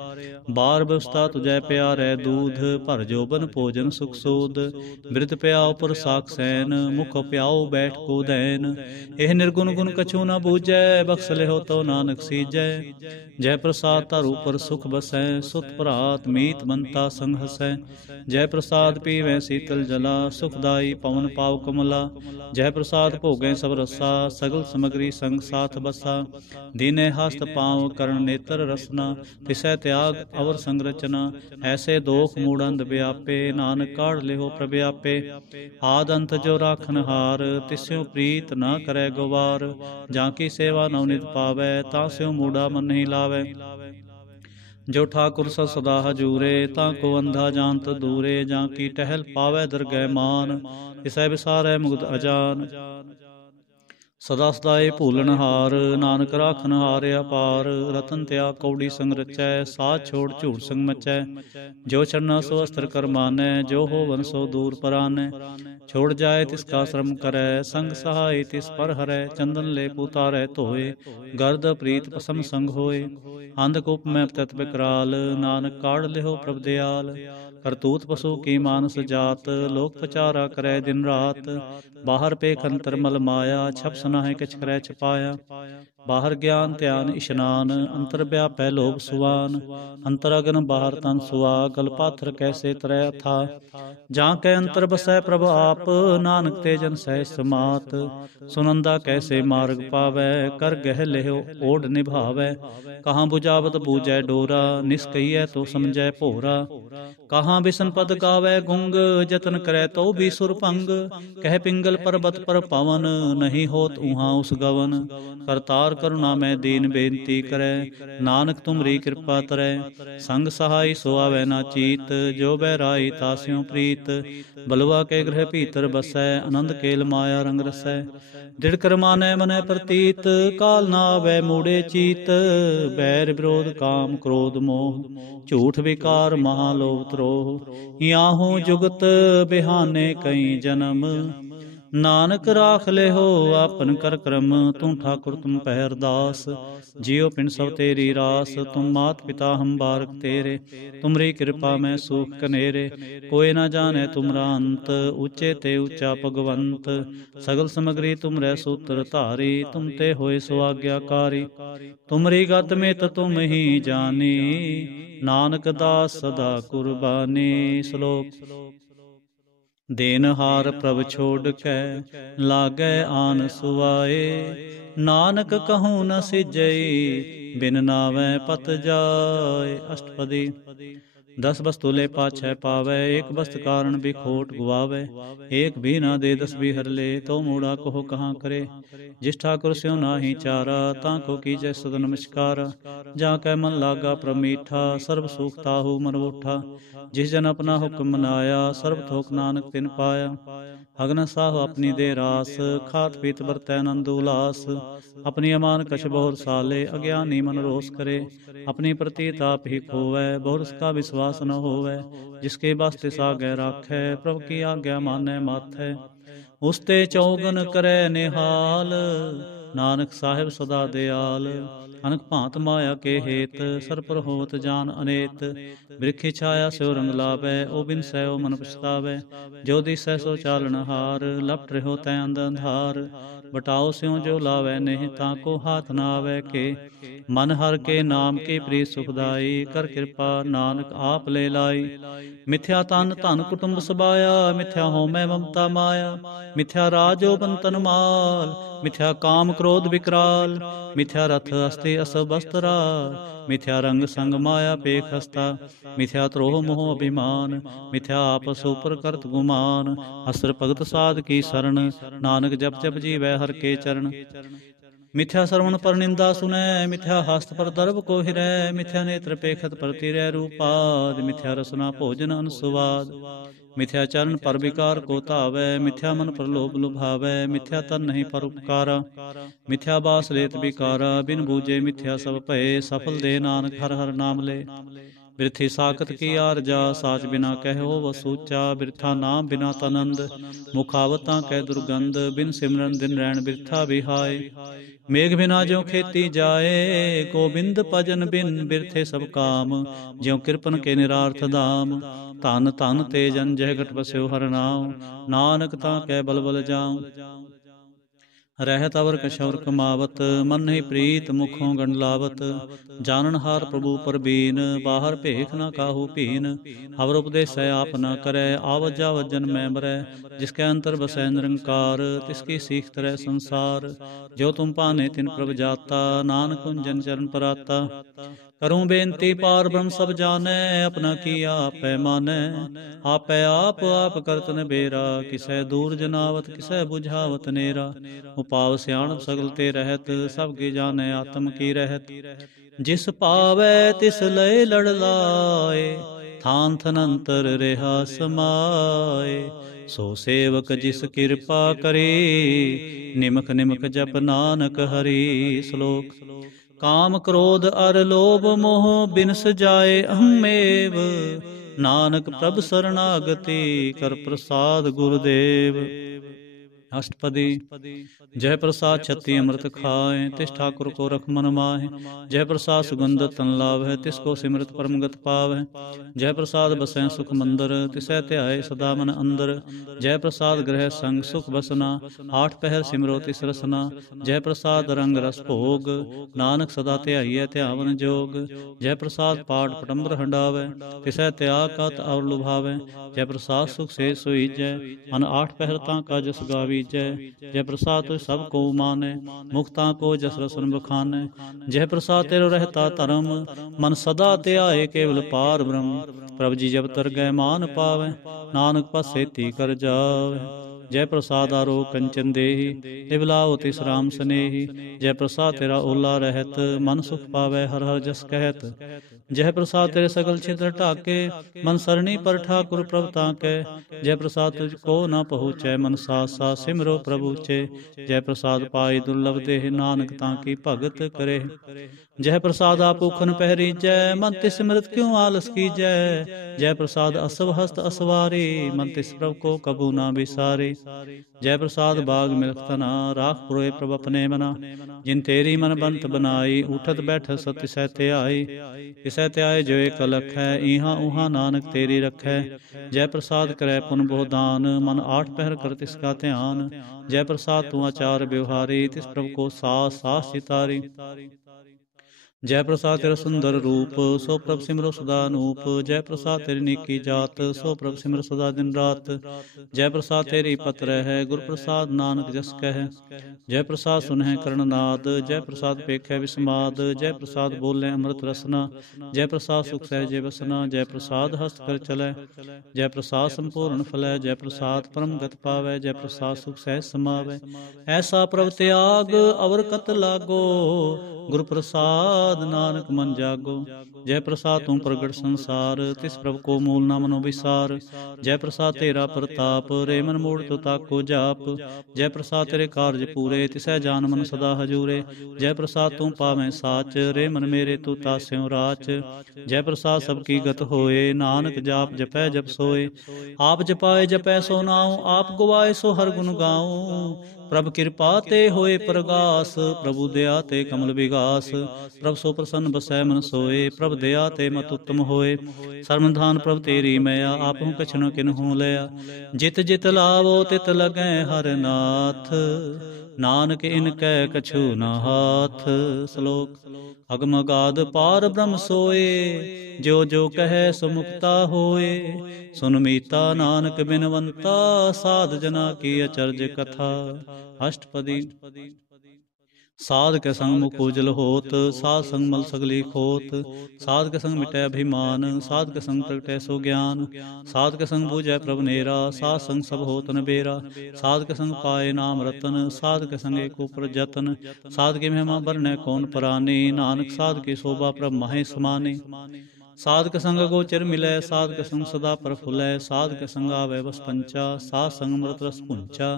ਬਾਰ ਬਵਸਥਾ ਤੁਜੈ ਪਿਆਰੈ ਦੂਧ, ਭਰ ਜੋਬਨ ਭੋਜਨ ਸੁਖ ਸੂਦ। ਬਿਰਧ ਪਿਆਉ ਪੁਰ ਸਾਖ ਸੈਨ, ਮੁਖ ਪਿਆਉ ਬੈਠ ਕੋ ਦੈਨ। ਇਹ ਨਿਰਗੁਣ ਗੁਣ ਕਛੂ ਨ ਬੂਝੈ, ਬਖਸ਼ ਲਿਓ ਤੋ ਨਾਨਕ ਸੀਜੈ। ਜੈ ਪ੍ਰਸਾਦ ਧਰ ਉਪਰ ਸੁਖ ਬਸੈ, ਸੁਤ ਭਰਾਤ ਮੀਤ ਬੰਤਾ ਸੰਗ ਹਸੈ। ਜੈ ਪ੍ਰਸਾਦ ਪੀਵੈ ਸੀਤਲ ਜਲਾ, ਸੁਖਦਾਈ ਪਵਨ ਪਾਉ ਕਮਲਾ। ਜੈ ਪ੍ਰਸਾਦ ਭੋਗੈ ਸਭ ਰਸਾ, ਸਗਲ ਸਮਗਰੀ ਸੰਗ ਸਾਥ ਬਸਾ। ਦੀਨੇ ਹਸਤ ਪਾਉ ਕਰਨ ਨੇਤਰ ਰਸਨਾ, ਤਿਸੈ ਤਿਆਗ ਅਵਰ ਸੰਗ ਰਚਨਾ। ਐਸੇ ਦੋਖ ਮੂੜੰਦ ਵਿਆਪੇ, ਨਾਨਕ ਕਾਢ ਲਿਓ ਪ੍ਰਭ ਆਪੇ। ਆਦ ਅੰਤ ਜੋ ਰਾਖਨ ਹਾਰ, ਤਿਸਿਉ ਪ੍ਰੀਤ ਨਾ ਕਰੈ ਗਵਾਰ। ਜਾਂ ਕੀ ਸੇਵਾ ਨਵ ਨਿਤ ਪਾਵੈ, ਤਾਂ ਸਿਉ ਮੂੜਾ ਮਨ ਨਹੀਂ ਲਾਵੈ। ਜੋ ਠਾਕੁਰ ਸਦ ਸਦਾ ਹਜੂਰੇ, ਤਾਂ ਕੋ ਅੰਧਾ ਜਾਣਤ ਦੂਰੇ। ਜਾਂ ਕੀ ਟਹਿਲ ਪਾਵੈ ਦਰਗਹਿ ਮਾਨ, ਤਿਸੈ ਵਿਸਾਰੈ ਮੁਗਧ ਅਜਾਨ। ਸਦਾ ਸਦਾਏ ਭੂਲਣ ਹਾਰ, ਨਾਨਕ ਰਾਖਨ ਹਾਰ ਅਪਾਰ। ਰਤਨ ਤਿਆਗ ਕੌੜੀ ਸੰਗ ਰਚੈ, ਸਾਧ ਛੋੜ ਝੂਠ ਸੰਗ ਮਚੈ। ਜੋ ਛੜਨਾ ਸੋ ਅਸਤਰ ਕਰ ਮਾਨੈ, ਜੋ ਹੋਵਨ ਸੋ ਦੂਰ ਪਰਾਨੈ। ਛੋੜ ਜਾਏ ਤਿਸ ਕਾ ਸ਼ਰਮ ਕਰੈ, ਸੰਗ ਸਹਾਈ ਤਿਸ ਪਰ ਹਰੈ। ਚੰਦਨ ਲੇਪ ਉਤਾਰੈ ਧੋਏ, ਗਰਦ ਪ੍ਰੀਤ ਪਸਮ ਸੰਗ ਹੋਏ। ਅੰਧਕੂਪ ਮੈਂ ਪਤਿਤ ਬਿਕਰਾਲ, ਨਾਨਕ ਕਾਢ ਲਿਓ ਪ੍ਰਭ ਦਿਆਲ। ਕਰਤੂਤ ਪਸ਼ੂ ਕੀ ਮਾਨਸ ਜਾਤ, ਲੋਕ ਪਚਾਰਾ ਕਰੈ ਦਿਨ ਰਾਤ। ਬਾਹਰ ਪੇਖ ਅੰਤਰ ਮਲ ਮਾਇਆ, ਛਪ ਸੁਨਾਹੇ ਕਿਛ ਕਰੈ ਛਪਾਇਆ। ਬਾਹਰ ਗਿਆਨ ਧਿਆਨ ਇਸ਼ਨਾਨ, ਅੰਤਰ ਵਿਆਪੈ ਲੋਭ ਸੁਆਨ। ਅੰਤਰ ਅਗਨ ਬਾਹਰ ਤਨ ਸੁਆ, ਗਲ ਪਾਥਰ ਕੈਸੇ ਤਰੈ ਅਥਾ। ਜਾਂ ਕੈ ਅੰਤਰ ਬਸੈ ਪ੍ਰਭ ਆਪ, ਨਾਨਕ ਤੇ ਜਨ ਸਹਿ ਸਮਾਤ। ਸੁਨੰਦਾ ਕੈਸੇ ਮਾਰਗ ਪਾਵੈ, ਕਰ ਗਹਿ ਲਿਓ ਓਢ ਨਿਭਾਵੈ। ਕਹਾਂ ਬੁਝਾਵਤ ਬੂਝੈ ਡੋਰਾ, ਨਿਸਕਈਐ ਤੋ ਸਮਝੈ ਭੋਰਾ। ਕਹਾਂ ਬਿਸਨ ਪਦ ਗਾਵੈ ਗੁੰਗ, ਜਤਨ ਕਰੈ ਤੋ ਵੀ ਸੁਰ ਭੰਗ। ਕਹਿ ਪਿੰਗਲ ਪਰਬਤ ਪਰ ਪਵਨ, ਨਹੀਂ ਹੋਤ ਉਹਾਂ ਉਸ ਗਵਨ। ਕਰਤਾਰ ਕਰੁਣਾ ਮੈਂ ਦੀਨ ਬੇਨਤੀ ਕਰੈ, ਨਾਨਕ ਤੁਮਰੀ ਕਿਰਪਾ ਤਰੈ। ਸੰਗ ਸਹਾਈ ਸੋ ਆਵੈ ਨਾ ਚੀਤ, ਜੋ ਬਹਿਰਾਈ ਤਾਸਿਉ ਪ੍ਰੀਤ। ਬਲਵਾ ਕੇ ਗ੍ਰਹਿ ਭੀਤਰ ਬਸੈ, ਆਨੰਦ ਕੇਲ ਮਾਇਆ ਰੰਗ ਰਸੈ। ਦ੍ਰਿੜ ਕਰ ਮਾਨੈ ਮਨੈ ਪ੍ਰਤੀਤ, ਕਾਲ ਨਾ ਆਵੈ ਮੂੜੇ ਚੀਤ। ਬੈਰ ਵਿਰੋਧ ਕਾਮ ਕ੍ਰੋਧ ਮੋਹ, ਝੂਠ ਵਿਕਾਰ ਮਹਾ ਲੋਭ ਤਰੋਹ। ਯਾਹੂ ਜੁਗਤ ਬਿਹਾਨੇ ਕਈ ਜਨਮ, ਨਾਨਕ ਰਾਖ ਲਿਓ ਆਪਨ ਕਰ ਕਰਮ। ਤੂੰ ਠਾਕੁਰ ਤੁਮ ਪਹਿ ਅਰਦਾਸ, ਜਿਉ ਪਿੰਡ ਸਭ ਤੇਰੀ ਰਾਸ। ਤੁਮ ਮਾਤ ਪਿਤਾ ਹਮ ਬਾਰਕ ਤੇਰੇ, ਤੁਮਰੀ ਕਿਰਪਾ ਮੈਂ ਸੂਖ ਕਨੇਰੇ। ਕੋਈ ਨਾ ਜਾਣੈ ਤੁਮਰਾ ਅੰਤ, ਉੱਚੇ ਤੇ ਉੱਚਾ ਭਗਵੰਤ। ਸਗਲ ਸਮਗਰੀ ਤੁਮਰੈ ਸੂਤਰ ਧਾਰੀ, ਤੁਮ ਤੇ ਹੋਏ ਸੋ ਆਗਿਆਕਾਰੀ। ਤੁਮਰੀ ਗਤ ਮਿਤ ਤੁਮ ਹੀ ਜਾਨੀ, ਨਾਨਕ ਦਾਸ ਸਦਾ ਕੁਰਬਾਨੀ। ਸ਼ਲੋਕ ਦੇਨਹਾਰ ਪ੍ਰਭ ਛੋੜ ਕੈ, ਲਾਗੈ ਆਨ ਸੁਆਏ। ਨਾਨਕ ਕਹੂੰ ਨ ਸਿਜਈ, ਬਿਨ ਨਾਵੈ ਪਤ ਜਾਏ। ਅਸ਼ਟਪਦੀ दस वस्तु ले पाछै पावै, एक वस्त कारण भी खोट गुआवै। एक भी ना दे दस भी हर ले, तो मूड़ा कोह कहाँ करे। जिस ठाकुर स्यों नाही चारा, ताको कीजै सद नमस्कारा। जाकै मन लागा प्रमीठा, सर्व सुख ताहु मन उठा। जिस जन अपना हुक्म मनाया, सर्व थोक नानक तिन पाया। अगन साहु अपनी दे रास, खात पीत बरतै आनंद उलास। अपनी अमान कछ बहुर साले, अज्ञानी मन रोस करे। अपनी प्रतीत आप ही खोवै, बहुर का विश्वास न होवै। जिसके बस तिस आज्ञा राखै, प्रभु की आज्ञा मानै माथै। उस ते चौगन करै निहाल, नानक साहिब सदा दयाल। अनक भांत माया के हेत, सर पर होत जान अनेत। बिरखी छाया स्यो रंग लावै, ओ बिन सै ओ मन पछतावै। जो दिसै सो चालन हार, लपट रहो तै अंध अंधार। बटाओ स्यों जो लावै नहीं, ताको हाथ न आवै के। मन हर के नाम की प्रीत सुखदाई, कर कृपा नानक आप ले लाई। मिथ्या तन धन कुटुंब सबाया, मिथ्या होमै ममता माया। मिथ्या राजो बंतन माल, मिथ्या काम क्रोध विकराल। मिथ्या रथ अस्ति असव बस्तरा, मिथ्या रंग संग माया पेख हस्ता, मिथ्या त्रोह मोह अभिमान, मिथ्या आपस ऊपर करत गुमान, असर भगत साध की शरण, नानक जप जप जीवै हर के चरण। मिथ्या श्रवण पर निंदा सुनै, मिथ्या हस्त पर दर्भ को हिरै, मिथ्या नेत्र पेखत पर तिरै रूपाद, मिथ्या रसना भोजन अनुस्वाद, मिथ्या चरण पर विकार को धावै, मिथ्या मन पर लोभ लुभावै, मिथ्या तन नहीं पर उपकारा, मिथ्या बास लेत विकारा, बिन बूझे मिथ्या सब भय, सफल दे नानक हर हर नाम ले। बिरथी साकत की आरजा, साच बिना कहो वसूचा, बिरथा नाम बिना तनंद, मुखावतां कै दुर्गंध, बिन सिमरन दिन रैन बिरथा बिहाय, मेघ बिना ज्यों खेती जाए, गोबिंद भजन बिन बिरथे सब काम, ज्यों कृपन के निरार्थ धाम, धन धन ते जन जह घट बस्यो हर नाम, नानक तां कै बल बल जाऊं। रहत अवर कशौर कमावत, मन ही प्रीत मुखों गंडलावत, जानन हार प्रभु परबीन, बाहर भेख न काहू भीन, अवर उपदेश आप न करे, आवत जावत जन मैं मरै, जिसके अंतर बसै निरंकार, तिसकी सीख तरह संसार, जो तुम पाने तिन प्रभ जाता, नानक कुंजन चरण पराता। करूं बेनती पार ब्रह्म सब जानै, अपना किया आपै मानै, आपै आप करत नबेरा, किसै दूर जनावत किसै बुझावत नेरा, उपाव सियाणप सगल ते रहत, सब की जानै आत्म की रहत, जिस पावै तिस लय लड़ लाए, थान थनंतर रेहा समाए, सो सेवक जिस कृपा करे, निमक निमक जप नानक हरि। श्लोक। काम क्रोध अर लोभ मोह बिनस जाए अहमेव, नानक प्रभ शरणागति कर प्रसाद गुरुदेव। अष्टपदी। जय प्रसाद छत्ती अमृत खाए, तिस ठाकुर को रख मन माहे, जय प्रसाद सुगंध तन लावै, तिसको सिमरत परमगत पावै, जय प्रसाद बसै सुख मंदर, तिसै ध्याए सदा मन अंदर, जय प्रसाद ग्रह संग सुख बसना, आठ पहर सिमरो तिस रसना, जय प्रसाद रंग रस भोग, नानक सदा ध्याइयै ध्यावन जोग, जय प्रसाद पाठ पटम्बर हंडावै, तिसै त्याग कत और लुभावै, जय प्रसाद सुख से सोईजै, मन आठ पहर तां का जस गावी जय, जय प्रसाद तुझ सब को मानै, मुक्तां को जस रसन बखानै, जय प्रसाद तेरो रहता धर्म, मन सदा ध्याए केवल पार ब्रह्म, प्रभु जी जब तर गए मान पावै, नानक पासे ती कर जावै, जय प्रसाद आरो कंचन देही, लिवलाओ तिस राम स्नेही, जय प्रसाद तेरा ओला रहत, मन सुख पावै हर हर जस कहत, जय प्रसाद तेरे सगल छिद्र ढाके, मन सरणी पर ठाकुर प्रभ ताके, जय प्रसाद तुझको न पहुँचै, मन साथ साथ सिमरो प्रभु चे, जय प्रसाद पाई दुर्लभ देह, नानक ताकी भगत करे, जय प्रसाद आप उखन पहरी जय, मन तिस सिमरत क्यों आलस की जय, जय प्रसाद असव हस्त असवारी, मन तिस प्रभु को कबू ना बिसारी, जय प्रसाद बाग मिलख तना, राख पुरोए प्रभ अपने मना, जिन तेरी मन बंत बनाई, उठत बैठत सत्य सहते आई, तिसै त्याय जो एक अलख है, इहाँ उहाँ नानक तेरी रखै, जय प्रसाद करे पुन बहुदान, मन आठ पहर कर तिसका ध्यान, जय प्रसाद तू आचार व्यवहारी, तिस प्रभु को सास सास चितारी, जय प्रसाद तेरा सुंदर रूप, सो प्रभ सिमरो सदा अनूप, जय प्रसाद तेरी नीकी जात, सो प्रभ सिमर सदा दिन रात, जय प्रसाद तेरी पत्र है, गुर प्रसाद नानक जस कह, जय प्रसाद सुनह कर्णनाद, जय प्रसाद पेखै विस्माद, जय प्रसाद बोले अमृत रसना, जय प्रसाद सुख सहजे बसना, जय प्रसाद हस्त कर चलै, जय प्रसाद संपूर्ण फलै, जय प्रसाद परम गत पावै, जय प्रसाद सुख सहज समावै, ऐसा प्रभ त्याग अवर कत लागो, गुर प्रसाद नानक मन जागो, जय प्रसाद तू प्रगट संसार, तिस प्रभु को मूल न मनो विसार, जय प्रसाद तेरा प्रताप, रे मन मूढ़ तो ताको जाप, जय प्रसाद तेरे कार्य पूरे, तिसै जान मन सदा हजूरे, जय प्रसाद तू पावै साच, रे मन मेरे तू तास्यों राच, जय प्रसाद सबकी गत होए, नानक जाप जपै जप सोए, आप जपाए जपै सो नाऊं, आप गवाए सो हर गुण गाऊं, प्रभ कृपा ते होए प्रगास, प्रभु दया ते कमल विगास, प्रभ सो प्रसन्न बसै मन सोए, प्रभ दया ते मत उत्तम होए, सर्वधान प्रभ तेरी मया, आपहु कछ न किन्हु लया, जित जित लावो तित लगै हर नाथ, नानक इनकै कछु न हाथ। श्लोक। अगम अगाध पार ब्रह्म सोए, जो जो कहे सो मुक्ता होए, सुन मीता नानक बिनवंता, साध जना की अचरज कथा। अष्टपदी। साध के संग मुख उजल होत, साध संग मल सगली खोत। साध के संग मिटै अभिमान, साध के संग प्रगटै सो ज्ञान। साध के संग बूझै प्रभु नेरा, साध संग सब होत नबेरा। साध के संग पाए नाम रतन, साध के संग एक ऊपर जतन। साध की महिमा बरनै कौन परानी, नानक साध की शोभा प्रभ माहे समानी। साध के संग गोचर मिलै, साध के संग सदा प्रफुल्लै। साध के संग आवै बस पंचा, साध संग अमृत रस पुंचा।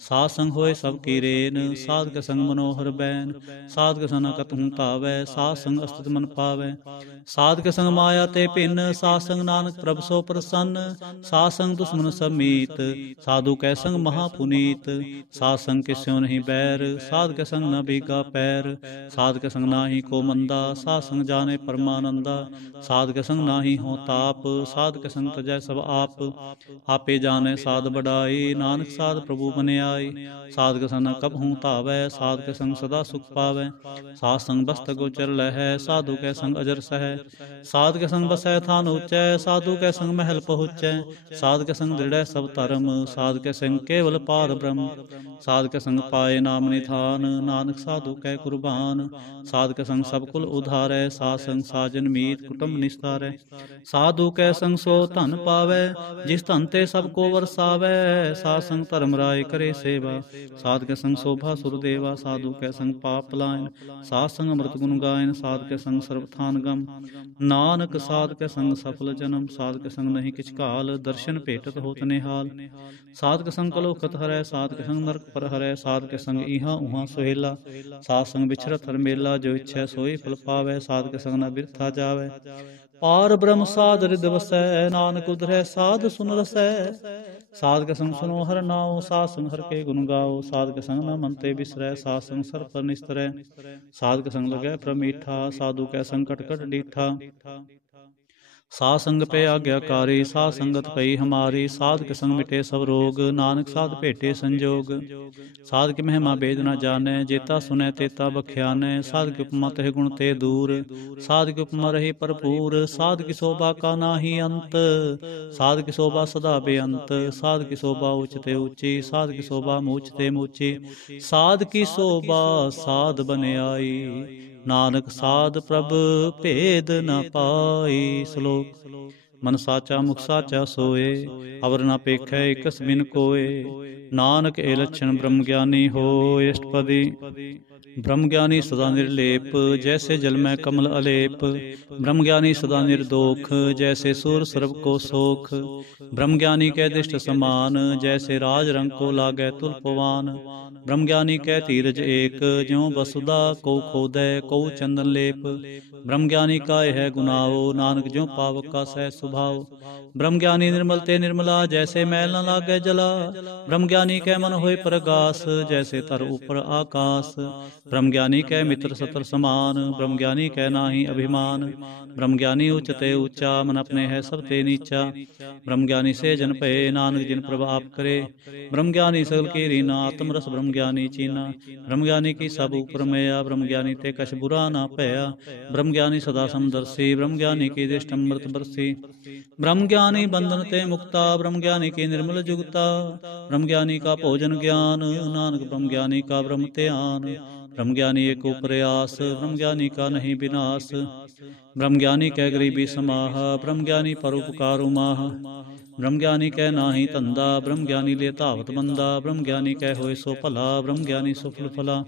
साध संग होए सब की रेन, साध के संग मनोहर बैन। साध के संग न कतहु तावै, साध संग अस्तित मन पावै। साध के संग माया ते भिन्न, साध संग नानक प्रभ सो प्रसन्न। साध संग दुश्मन सब मीत, साधु कै संग महा पुनीत। साध संग किस्यो नहीं बैर, साध के संग न भीगा पैर। साध के संग नाहि को मंदा, साध संग जाने परमानंदा। साध के संग नाहि हो ताप, साध के संग तजै सब आप। आपे जाने साध बड़ाई, नानक साध प्रभु बने आई। साध के संग न कबहु तावै, साध के संग सदा सुख पावै। साध संग बस्त गोचर लहै, साधु के संग अजर सहै। साध के संग बसै थान ऊंचै, साधु के संग महल पहुँचै। साध के संग दृढ़ै सब धर्म, साध के संग केवल पार ब्रह्म। साध के संग पाए नाम निधान, नानक साधु कै कुर्बान। साध के संग सब कुल उधारै, साध संग साजन मीत कुटुंब निस्तारै। साधु कै संग सो धन पावै, जिस धन ते सब को वरसावै। साध संग धर्म राय करे सेवा, साध के संग शोभा सुरदेवा। साधु कै संग पाप पलायन, साध संग अमृत गुण गायन। साध के संग सर्वथान गम, नानक साध के संग सफल जन्म। साध के संग नहीं किछ काल, दर्शन भेटत होत निहाल। साध के संग कलोखत हरै, साध के संग नरक पर हरै। साध के संग इहाँ उहाँ सुहेला, साध संग बिछरत हर मेला। जो इच्छै सोई फल पावै, साध के संग न बिरथा जावै। पार ब्रह्म साध हृद वसै, नानक उधरै साध सुन रसै। साध के संग सुनो हर नाओ, साध संग हर के गुण गाओ। साध के संग न मन ते बिसरै, साध संग सर पर निस्तरै। साध के संग लगै प्रमीठा, साधु कै संग कट कट डीठा। साध संग पे आज्ञाकारी, साध संगत पई हमारी। साध के संग मिटे सब रोग, नानक साध भेटे संजोग। साध की महिमा भेद न जानै, जेता सुनै तेता बख्यानै। साध की उपमा तह गुण ते दूर, साध की उपमा रही भरपूर। साध की शोभा का नाहि अंत, साध की शोभा सदा बेअंत। साध की शोभा उच्च ते ऊंची, साध की शोभा मूच ते मूची। साध की शोभा साध बन आई, नानक साध प्रभ भेद न पाई। श्लोक मन साचा मुख साचा सोए, अवर न पेखै एकस बिन कोय। नानक ए लक्षण ब्रह्म ज्ञानी होय। अष्टपदी ब्रह्म ज्ञानी सदा निर्लेप, जैसे जल में कमल अलेप। ब्रह्म ज्ञानी सदा निर्दोख, जैसे सूर सर्व को सोख। ब्रह्म ज्ञानी कै दृष्ट समान, जैसे राज रंग को लागै तुलपवान। ब्रह्म ज्ञानी कै धीरज एक, ज्यों वसुधा को खोदै को चंदन लेप। ब्रह्म ज्ञानी का यह गुनाओ, नानक ज्यों पावक का सह स्वभाव। ब्रह्म ज्ञानी निर्मल ते निर्मला, जैसे मैल न लागै जला। ब्रह्म ज्ञानी कै मन होय प्रगास, जैसे तर ऊपर आकाश। ब्रह्म ज्ञानी कै मित्र सतर समान, ब्रह्म ज्ञानी कै नाहि अभिमान। ब्रह्म ज्ञानी उच्च ते ऊंचा, मन अपने है सब ते नीचा। ब्रह्म ज्ञानी से जन भये, नानक जिन प्रभ आप करे। ब्रह्म ज्ञानी सगल की रीना, आत्म रस ब्रह्म ज्ञानी चीना। ब्रह्म ज्ञानी की सब ऊपर मया, ब्रह्म ज्ञानी ते कछ बुरा ना भया। ब्रह्म ज्ञानी सदा समदर्शी, ब्रह्म ज्ञानी की दृष्टि अमृत बरसी। ब्रह्म ज्ञानी बंधन ते मुक्ता, ब्रह्म ज्ञानी की निर्मल जुगता। ब्रह्म ज्ञानी का भोजन ज्ञान, नानक ब्रह्म ज्ञानी का ब्रह्म ध्यान। ब्रह्म ज्ञानी एक प्रयास, ब्रह्म ज्ञानी का नहीं विनाश। ब्रह्म ज्ञानी कै गरीबी समाह, ब्रह्म ज्ञानी परोपकार माह। ब्रह्म ज्ञानी कै नाहि धंधा, ब्रह्म ज्ञानी ले धावत बंदा। ब्रह्म ज्ञानी कै होय सो भला, ब्रह्म ज्ञानी सुफल फला।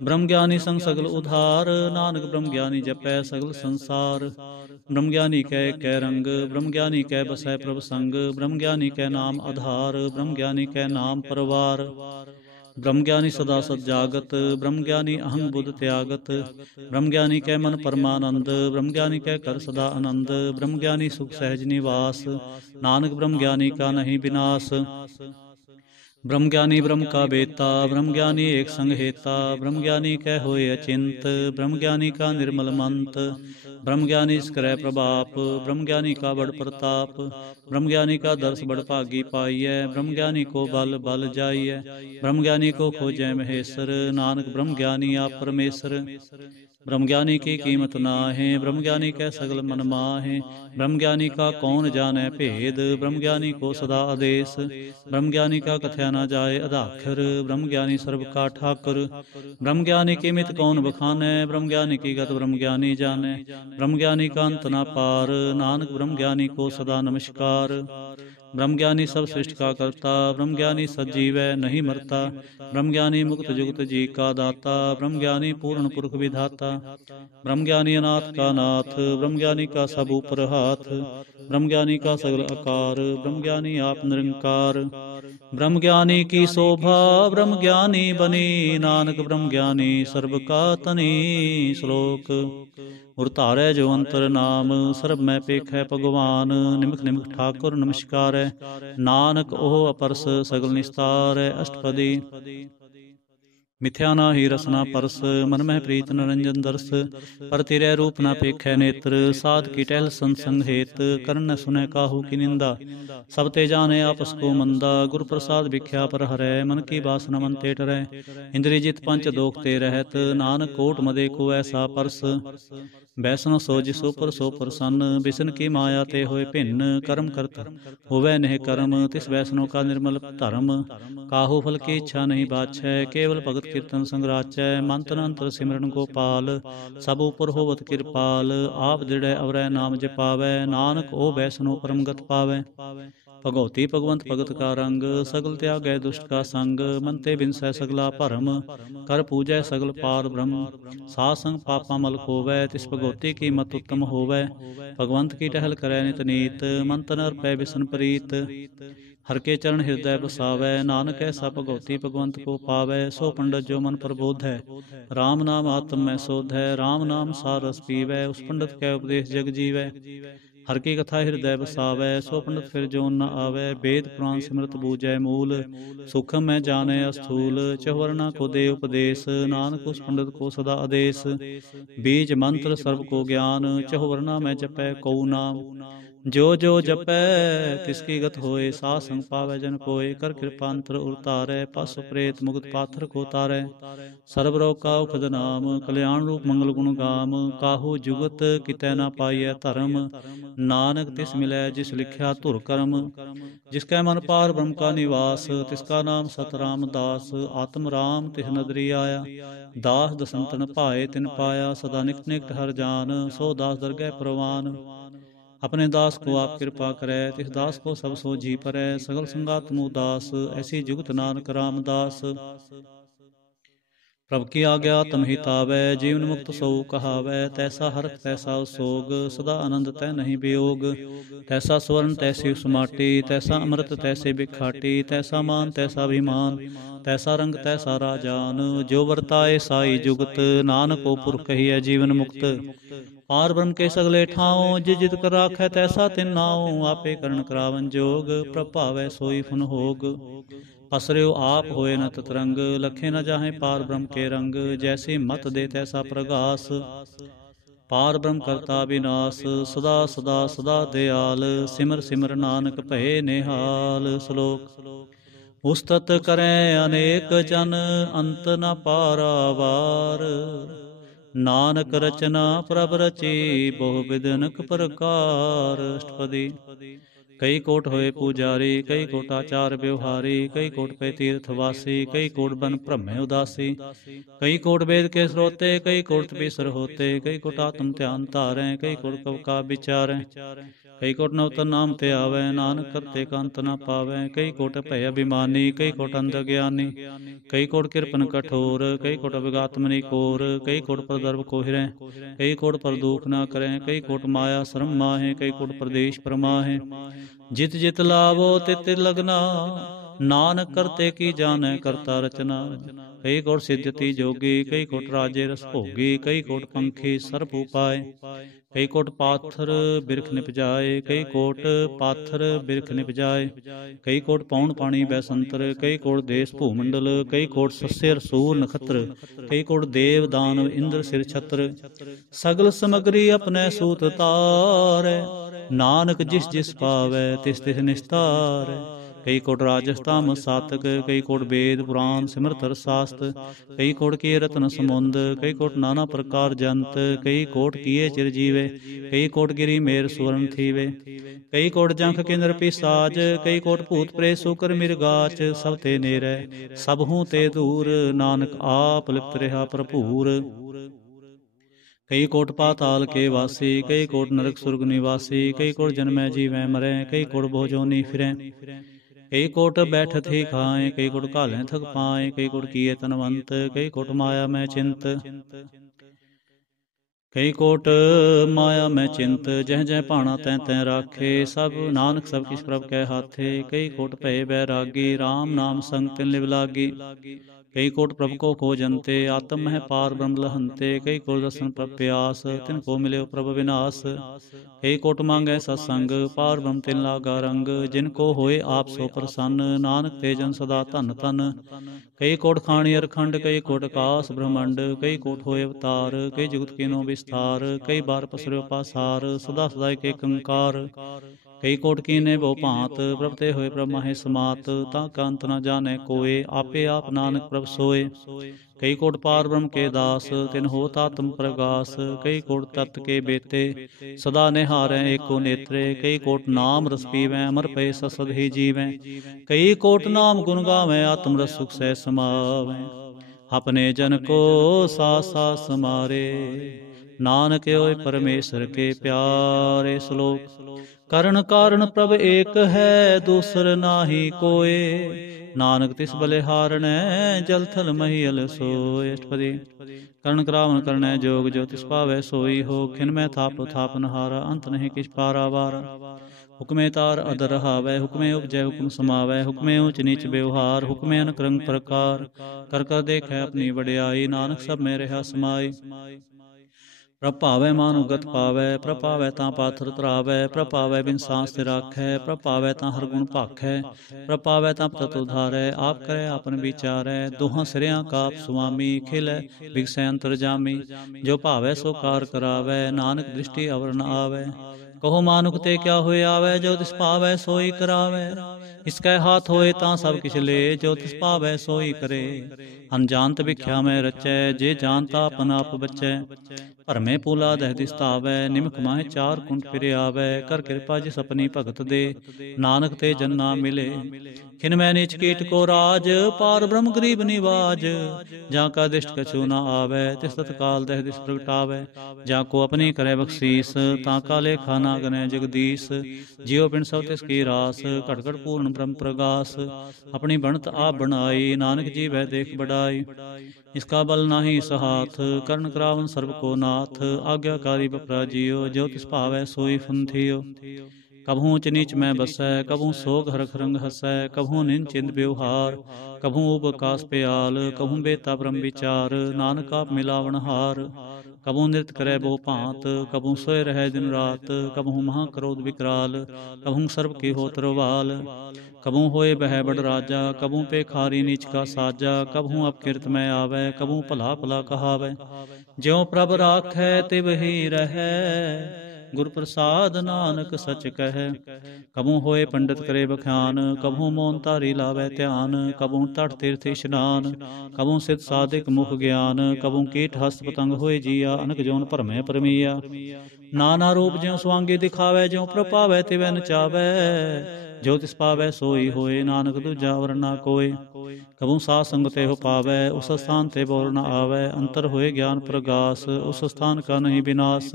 ब्रह्म ज्ञानी संग सगल उधार, नानक ब्रह्म ज्ञानी जपै सगल संसार। ब्रह्म ज्ञानी कै कै रंग, ब्रह्म ज्ञानी कै बसै प्रभ संग। ब्रह्म ज्ञानी कै नाम आधार, ब्रह्म ज्ञानी कै नाम परवार। ब्रह्म ज्ञानी सदा सद जागत, ब्रह्म ज्ञानी अहंग बुध त्यागत। ब्रह्म ज्ञानी कै मन परमानंद, ब्रह्म ज्ञानी कै कर सदा आनंद। ब्रह्म ज्ञानी सुख सहज निवास, नानक ब्रह्म ज्ञानी का नहीं विनाश। ब्रह्म ज्ञानी ब्रह्म का बेता, ब्रह्म ज्ञानी एक संग हेता। ब्रह्म ज्ञानी कै होय अचिंत, ब्रह्म ज्ञानी का निर्मल मंत। ब्रह्म ज्ञानी इसकरै प्रभाप, ब्रह्म ज्ञानी का बड़ प्रताप। ब्रह्म ज्ञानी का दर्श बड़ भागी पाइयै, ब्रह्म ज्ञानी को बल बल जाइयै। ब्रह्म ज्ञानी को खोजै महेश्वर, नानक ब्रह्म ज्ञानी आप परमेश्वर। ब्रह्म ज्ञानी की कीमत नाहे, ब्रह्म ज्ञानी कै सगल मन माहे। ब्रह्म ज्ञानी का कौन जानै भेद, ब्रह्म ज्ञानी को सदा आदेश। ब्रह्म ज्ञानी का कथय न जाए अधाक्षर। ब्रह्म ज्ञानी सर्व का ठाकुर। ब्रह्म ज्ञानी की मित कौन बखाने, ब्रह्म ज्ञानी की गत ब्रह्म ज्ञानी जाने। ब्रह्म ज्ञानी का अंत न पार, नानक ब्रह्म ज्ञानी को सदा नमस्कार। ब्रह्म ज्ञानी सब सृष्टि का करता, ब्रह्म ज्ञानी सजीव है नहीं मरता। ब्रह्म ज्ञानी मुक्त जुगत जी का दाता, ब्रह्म ज्ञानी पूर्ण पुरुष विधाता। ब्रह्म ज्ञानी अनाथ का नाथ, ब्रह्म ज्ञानी का सब ऊपर हाथ। ब्रह्म ज्ञानी का सगल आकार, ब्रह्म ज्ञानी आप निरंकार। ब्रह्म ज्ञानी की शोभा ब्रह्म ज्ञानी बनी, नानक ब्रह्म ज्ञानी सर्व का तनी। श्लोक उर धारै जो अंतर नाम, सर्ब मैं पेख है भगवान। निमख निमख ठाकुर नमस्कार है, नानक ओह अपरस सगल निस्तार है। अष्टपदी मिथ्या ना ही रसना परस, मन मह प्रीत निरंजन दर्श। पर तिरै रूप न पेखै नेत्र, साध की टहल संसंग हेत। करण न सुनै काहू की निंदा, सब ते जाने आपस को मंदा। गुर प्रसाद भिख्या पर हरै, मन की बासना मन ते टरै। इंद्रिय जित पंच दोख ते रहत, नानक कोट मदे को ऐसा परस। बैसनो सो जिसो पर सो प्रसन्न, बिसन की माया ते होए भिन्न। कर्म करत होवै नेह कर्म, तिस बैसनो का निर्मल धर्म। काहू फल की इच्छा नहीं बाछै, केवल भगत कीर्तन संग्राचै। मंत्र अंतर सिमरन गोपाल, सब उपर होवत कृपाल। आप दृढ़ अवरै नाम जपावै, नानक ओ बैसनो परमगत पावै। भगवती भगवंत भगत का रंग, सगल त्यागै दुष्ट का संग। मन ते बिनसै सगला भरम, कर पूजै सगल पार ब्रह्म। साध संग पापा मल खोवै, तिस भगवती की मत उत्तम होवै। भगवंत की टहल करै नित नीत, मन तन अर्पै बिसन प्रीत। हर के चरण हृदय बसावै, नानक ऐसा भगवती भगवंत को पावै। सो पंडित जो मन प्रबोध है, राम नाम आत्म में शोध है। राम नाम सार रस पीवै, उस पंडित कै उपदेश जग जीवै। हर की कथा हृदय बसावै, सो पंडित फिर जोन न आवै। वेद पुराण सिमरत बूझै मूल, सूक्ष्म में जाने अस्थूल। चहुवर्णा को दे उपदेश, नानक उस पंडित को सदा आदेश। बीज मंत्र सर्व को ज्ञान, चहुवर्णा में जपै कऊ नाम। जो जो जपै तिसकी गत होए, सा संग पावै जन कोय। कर कृपांतर उतारै, पस प्रेत मुक्त पाथर को तारै। सर्व रोग का उखद नाम, कल्याण रूप मंगल गुण गाम। काहू जुगत कितै न पाइयै धर्म, नानक तिस मिलै जिस लिखिया धुर कर्म। जिसकै मन पार ब्रह्म का निवास, तिसका नाम सतराम दास। आत्म राम तिस नदरी आया, दास दसंतन भाए तिन पाया। सदा निकट निकट हर जान, सो दास दरगह प्रवान। अपने दास को आप कृपा करे, तिस दास को सब सो जी परै। सगल संगात मुदास, ऐसी जुगत नानक रामदास। प्रभ की आज्ञा तम ही तावै, जीवन मुक्त सो कहावै। तैसा हरख तैसा सोग, सदा आनंद तै नहीं वियोग। तैसा स्वर्ण तैसी सुमाटी, तैसा अमृत तैसे बिखाटी। तैसा मान तैसा अभिमान, तैसा रंग तैसा राजान। जो वर्ताए साई जुगत, नानक को पुरख ही है जीवन मुक्त। पार ब्रह्म के सगले ठाओ, जिस जित कर राखै तैसा तिन नाओ। आपे करण करावन जोग, प्रभ भावै सोई फुन होग। पसर्यो आप होए न ततरंग, लखे न जाहे पार ब्रह्म के रंग। जैसी मत दे तैसा प्रगास, पार ब्रह्म करता विनाश। सदा सदा सदा दयाल, सिमर सिमर नानक भये निहाल। श्लोक उस्तत करें अनेक जन, अंत न पारावार। नानक रचना प्रभ रची, बहु विधनक प्रकार। अष्टपदी कई कोट होए पुजारी, कई कोट आचार व्यवहारी। कई कोट पे तीर्थवासी, कई कोट बन ब्रह्म उदासी। कई कोट वेद के स्रोते, कई कोट बिसर होते। कई कोट आत्म ध्यान धारें, कई कोट कव का विचारें। कई कोट नवतन नाम ते आवे, नानक करते का अंत न पावे। कई कोट भय अभिमानी, कई कोट अंध ज्ञानी। कई कोट कृपन कठोर, कई कोट अभिगात्मनि कोर। कई कोट पर दर्भ कोहिरें, कई कोट पर दुख न करें। कई कोट माया श्रम माहें, कई कोट प्रदेश परमाहें। जित जित लावो तित तित लगना, नानक करते की जाने करता रचना। कई कोट सिद्धति जोगी, कई कोट राजे रस भोगी। कई कोट पंखी सर्प उपाय, कई कोट पाथर बिरख निपजाए। कई कोट पाथर बिरख निपजाए। कई कोट पौन पानी बैसंतर। कई कोट देश भूमंडल, कई कोट सस्यर सूर नखत्र। कई कोट देव दानव इंद्र सिर छत्र। सगल समग्री अपने सूत तारै, नानक जिस जिस पावै तिस तिस निस्तारै। ਕਈ ਕੋਟ ਰਾਜਸਥਾਮ ਸਾਤਕ, ਕਈ ਕੋਟ ਵੇਦ ਪੁਰਾਨ ਸਿਮਰਤ ਰਸਾਸਤ, ਕਈ ਕੋਟ ਕੀ ਰਤਨ ਸਮੁੰਦ, ਕਈ ਕੋਟ ਨਾਨਾ ਪ੍ਰਕਾਰ ਜੰਤ, ਕਈ ਕੋਟ ਕੀਏ ਚਿਰ ਜੀਵੇ, ਕਈ ਕੋਟ ਗਿਰੀ ਮੇਰ ਸੁਵਰਨ ਥੀਵੇ, ਕਈ ਕੋਟ ਜੰਖ ਕਿੰਦਰ ਪਿਸਾਜ, ਕਈ ਕੋਟ ਭੂਤ ਪ੍ਰੇ ਸੁਕਰ ਮਿਰਗਾਚ, ਸਭ ਤੇ ਨੇਰੈ ਸਭ ਹੂੰ ਤੇ ਦੂਰ, ਨਾਨਕ ਆਪ ਲਿਪਤ ਰਿਹਾ ਭਰਪੂਰ। ਕਈ ਕੋਟ ਪਾਤਾਲ ਕੇ ਵਾਸੀ, ਕਈ ਕੋਟ ਨਰਕ ਸੁਰਗ ਨਿਵਾਸੀ, ਕਈ ਕੋਟ ਜਨਮੈ ਜੀਵੈ ਮਰੈ, ਕਈ ਕੋਟ ਬਹੁ ਜੋਨੀ ਫਿਰੈ, ਕਈ ਕੋਟ ਬੈਠਤ ਹੀ ਖਾਏ, ਕਈ ਕੋਟ ਘਾਲੈ ਥਕ ਪਾਏ, ਕਈ ਕੋਟ ਕੀਏ ਤਨਵੰਤ, ਕਈ ਕੋਟ ਮਾਇਆ ਮੈਂ ਚਿੰਤ, ਕਈ ਕੋਟ ਮਾਇਆ ਮੈਂ ਚਿੰਤ, ਜਹ ਜਹ ਭਾਣਾ ਤੈ ਤੈ ਰਾਖੇ, ਸਭ ਨਾਨਕ ਸਭ ਕਿਛ ਪ੍ਰਭ ਕੈ ਹਾਥੇ, ਕਈ ਕੋਟ ਭਏ ਬੈਰਾਗੀ, ਰਾਮ ਨਾਮ ਸੰਗ ਤਿਨ ਲਿਵ ਲਾਗੀ, ਕਈ ਕੋਟ ਪ੍ਰਭ ਕੋ ਖੋਜੰਤੇ, ਆਤਮ ਮਹਿ ਪਾਰ ਬ੍ਰਹਮ ਲਹੰਤੇ, ਕਈ ਕੋਟ ਦਰਸ਼ਨ ਪ੍ਰਭ ਪਿਆਸ, ਤਿਨ ਕੋ ਮਿਲਿਓ ਪ੍ਰਭ ਵਿਨਾਸ਼, ਕਈ ਕੋਟ ਮੰਗੈ ਸਤਸੰਗ, ਪਾਰ ਬ੍ਰਹਮ ਤਿਨ ਲਾਗਾ ਰੰਗ, ਜਿਨ ਕੋ ਹੋਏ ਆਪ ਸੋ ਪ੍ਰਸੰਨ, ਨਾਨਕ ਤੇ ਜਨ ਸਦਾ ਧਨ ਧਨ, ਕਈ ਕੋਟ ਖਾਣੀ ਅਰਖੰਡ, ਕਈ ਕੋਟ ਆਕਾਸ ਬ੍ਰਹਮੰਡ, ਕਈ ਕੋਟ ਹੋਏ ਅਵਤਾਰ, ਕਈ ਜੁਗਤ ਕੀਨੋ ਵਿਸਥਾਰ, ਕਈ ਬਾਰ ਪਸਰਿਓ ਪਾਸਾਰ, ਸਦਾ ਸਦਾ ਏਕ ਏਕੰਕਾਰ, ਕਈ ਕੋਟ ਕੀਨੇ ਬਹੁ ਭਾਂਤ, ਪ੍ਰਭ ਤੇ ਹੋਏ ਪ੍ਰਭ ਮਾਹੇ ਸਮਾਤ, ਤਾਂ ਕਾ ਅੰਤ ਨ ਜਾਣੈ ਕੋਇ, ਆਪੇ ਆਪ ਨਾਨਕ ਪ੍ਰਭ ਸੋਏ, ਕਈ ਕੋਟ ਪਾਰ ਬ੍ਰਹਮ ਕੇ ਦਾਸ, ਤਿਨ ਹੋਤ ਆਤਮ ਪ੍ਰਗਾਸ, ਕਈ ਕੋਟ ਤਤ ਕੇ ਬੇਤੇ, ਸਦਾ ਨਿਹਾਰੈ ਏਕੋ ਨੇਤਰੇ, ਕਈ ਕੋਟ ਨਾਮ ਰਸ ਪੀਵੈ, ਅਮਰ ਪਏ ਸਸਦ ਹੀ ਜੀਵੈ, ਕਈ ਕੋਟ ਨਾਮ ਗੁਣ ਗਾਵੈ, ਆਤਮ ਰਸ ਸੁਖ ਸਹਿ ਸਮਾਵੈ, ਆਪਣੇ ਜਨ ਕੋ ਸਾਸ ਸਾਸ ਸਮਾਰੇ, ਨਾਨਕ ਹੋਏ ਪਰਮੇਸ਼ਰ ਕੇ ਪਿਆਰੇ। ਸ਼ਲੋਕ ਕਰਨ ਕਾਰਨ ਪ੍ਰਭ ਏਕ ਹੈ, ਦੂਸਰ ਨਾਹੀ ਕੋਏ, ਨਾਨਕ ਤਿਸ ਬਲਿਹਾਰਣੈ, ਜਲ ਥਲ ਮਹੀਲ ਸੋਏ। ਅਸ਼ਟਪਦੀ ਕਰਨ ਕਰਾਵਨ ਕਰਨੈ ਜੋਗ, ਜੋ ਤਿਸ ਭਾਵੈ ਸੋਈ ਹੋ, ਖਿਨ ਮੈਂ ਥਾਪ ਥਾਪਨਹਾਰਾ, ਅੰਤ ਨਹੀਂ ਕਿਛ ਪਾਰਾਵਾਰ, ਹੁਕਮੇ ਤਾਰ ਅਦਰ ਰਹਾਵੈ, ਹੁਕਮੇ ਉਪਜੈ ਹੁਕਮ ਸਮਾਵੈ, ਹੁਕਮੇ ਊਚ ਨੀਚ ਬਿਵਹਾਰ, ਹੁਕਮੇ ਅਨਕ ਰੰਗ ਪ੍ਰਕਾਰ, ਕਰ ਕਰ ਦੇਖੈ ਆਪਣੀ ਵਡਿਆਈ, ਨਾਨਕ ਸਭ ਮੈਂ ਰਿਹਾ ਸਮਾਈ, ਪ੍ਰਭ ਭਾਵੈ ਮਾਨੁ ਗਤ ਪਾਵੈ, ਪ੍ਰਭ ਭਾਵੈ ਤਾਂ ਪਾਥਰ ਧਰਾਵੈ, ਪ੍ਰਭ ਭਾਵੈ ਬਿਨ ਸਾਂਸ ਤੇ ਰਾਖੈ, ਪ੍ਰਭ ਭਾਵੈ ਤਾਂ ਹਰ ਗੁਣ ਭਾਖੈ, ਪ੍ਰਭ ਭਾਵੈ ਤਾਂ ਪਤਤ ਉਧਾਰੈ, ਆਪ ਕਰੈ ਆਪਨ ਵਿਚਾਰੈ, ਦੋਹਾਂ ਸਿਰਿਆਂ ਕਾਪ ਸੁਆਮੀ, ਖਿਲੈ ਬਿਗਸੈ ਅੰਤਰਜਾਮੀ, ਜੋ ਭਾਵੈ ਸੋ ਕਾਰ ਕਰਾਵੈ, ਨਾਨਕ ਦ੍ਰਿਸ਼ਟੀ ਅਵਰ ਨ ਆਵੈ, ਕਹੋ ਮਾਨੁਖ ਤੇ ਕਿਆ ਹੋਇ ਆਵੈ, ਜੋ ਤਿਸ ਭਾਵੈ ਸੋਈ ਕਰਾਵੈ, ਇਸਕੈ ਹਾਥ ਹੋਏ ਤਾਂ ਸਭ ਕਿਛ ਲੇ, ਜੋ ਤਿਸ ਭਾਵੈ ਸੋਈ ਕਰੇ, ਅਨਜਾਨਤ ਵਿਖਿਆ ਮੈਂ ਰਚੈ, ਜੇ ਜਾਣਤਾ ਆਪਨ ਆਪ ਬਚੈ, ਭਰਮੇ ਪੂਲਾ ਦਹਿ ਦਿਸ ਧਾਵੈ, ਨਿਮਕ ਮਾਹੇ ਚਾਰ ਕੁੰਟ ਫਿਰ ਆਵੈ, ਕਰ ਕਿਰਪਾ ਜਿਸ ਆਪਣੀ ਭਗਤ ਦੇ, ਨਾਨਕ ਤੇ ਜਨ ਨਾ ਮਿਲੇ, ਖਿਨ ਮੈਂ ਨੀਚ ਕੀਟ ਕੋ ਰਾਜ, ਪਾਰ ਬ੍ਰਹਮ ਗਰੀਬ ਨਿਵਾਜ, ਜਾਂ ਕਾ ਦਿਸ਼ਟ ਕਛੂ ਨਾ ਆਵੈ, ਤਿਸ ਤਤਕਾਲ ਦਹਿ ਦਿਸ ਪ੍ਰਗਟਾਵੈ, ਜਾਂ ਕੋ ਆਪਣੀ ਕਰੈ ਬਖਸ਼ੀਸ, ਤਾਂ ਕਾ ਲੇਖਾ ਨਾ ਗਨੈ ਜਗਦੀਸ਼, ਜਿਉ ਪਿੰਡ ਸਭ ਤਿਸ ਕੀ ਰਾਸ, ਘਟ ਘਟ ਪੂਰਨ ਬ੍ਰਹਮ ਪ੍ਰਗਾਸ, ਆਪਣੀ ਬਣਤ ਆਪ ਬਣਾਈ, ਨਾਨਕ ਜੀਵੈ ਦੇਖ ਬੜਾਈ, ਇਸਕਾ ਬਲ ਨਾਹੀ ਸਹਾਥ, ਕਰਨ ਕਰਾਵਨ ਸਰਬ ਕੋ ਨਾਥ, ਆਗਿਆਕਾਰੀ ਬਪਰਾ ਜੀਓ, ਜੋ ਤਿਸ ਭਾਵੈ ਸੋਈ ਫੁੰਥਿਓ, ਕਭੂ ਊਚ ਨੀਚ ਮੈਂ ਬਸੈ, ਕਭੂ ਸੋਗ ਹਰਖ ਰੰਗ ਹਸੈ, ਕਭੂ ਨਿੰਦ ਚਿੰਦ ਬਿਵਹਾਰ, ਕਭੂ ਉਬ ਆਕਾਸ ਪਿਆਲ, ਕਭੂ ਬੇਤਾ ਬ੍ਰਹਮ ਵਿਚਾਰ, ਨਾਨਕ ਆਪ ਮਿਲਾਵਣ ਹਾਰ, ਕਭੂ ਨਿਰਤ ਕਰੈ ਬਹੁ ਭਾਂਤ, ਕਭੂ ਸੋਇ ਰਹਿ ਦਿਨ ਰਾਤ, ਕਭੂ ਮਹਾ ਕ੍ਰੋਧ ਵਿਕਰਾਲ, ਕਭੂ ਸਰਬ ਕੀ ਹੋਤ ਰਵਾਲ, ਕਭੂ ਹੋਏ ਬਹਿ ਬੜ ਰਾਜਾ, ਕਭੂ ਪੇਖਾਰੀ ਨੀਚ ਕਾ ਸਾਜਾ, ਕਭੂ ਅਪਕਿਰਤ ਮੈਂ ਆਵੈ, ਕਭੂ ਭਲਾ ਭਲਾ ਕਹਾਵੈ, ਜਿਉ ਪ੍ਰਭ ਰਾਖੈ ਤਿਵ ਹੀ ਰਹੈ, ਗੁਰ ਪ੍ਰਸਾਦ ਨਾਨਕ ਸਚ ਕਹਿ, ਕਭੂ ਹੋਏ ਪੰਡਿਤ ਕਰੇ ਬਖਿਆਨ, ਕਭੂ ਮੋਨ ਧਾਰੀ ਲਾਵੈ ਧਿਆਨ, ਕਭੂ ਤਟ ਤੀਰਥ ਇਸ਼ਨਾਨ, ਕਭੂ ਸਿਧ ਸਾਧਿਕ ਮੁਖ ਗਿਆਨ, ਕਭੂ ਕੀਟ ਹਸਤ ਪਤੰਗ ਹੋਏ ਜੀਆ, ਅਨਕ ਜੋਨ ਭਰਮੈ ਪਰਮੀਆ, ਨਾਨਾ ਰੂਪ ਜਿਉ ਸਵਾਂਗੀ ਦਿਖਾਵੈ, ਜਿਉ ਪ੍ਰਭਾਵੈ ਤਿਵੈ ਨਚਾਵੈ, ਜੋ ਤਿਸ ਪਾਵੈ ਸੋਈ ਹੋਏ, ਨਾਨਕ ਦੂਜਾ ਵਰ ਨਾ ਕੋਇ, ਕਭੂ ਸਾਧ ਸੰਗ ਤੇ ਹੋ ਪਾਵੈ, ਉਸ ਸਥਾਨ ਤੇ ਬੋਰ ਨ ਆਵੈ, ਅੰਤਰ ਹੋਏ ਗਿਆਨ ਪ੍ਰਗਾਸ, ਉਸ ਸਥਾਨ ਕਾ ਨਹੀਂ ਵਿਨਾਸ਼,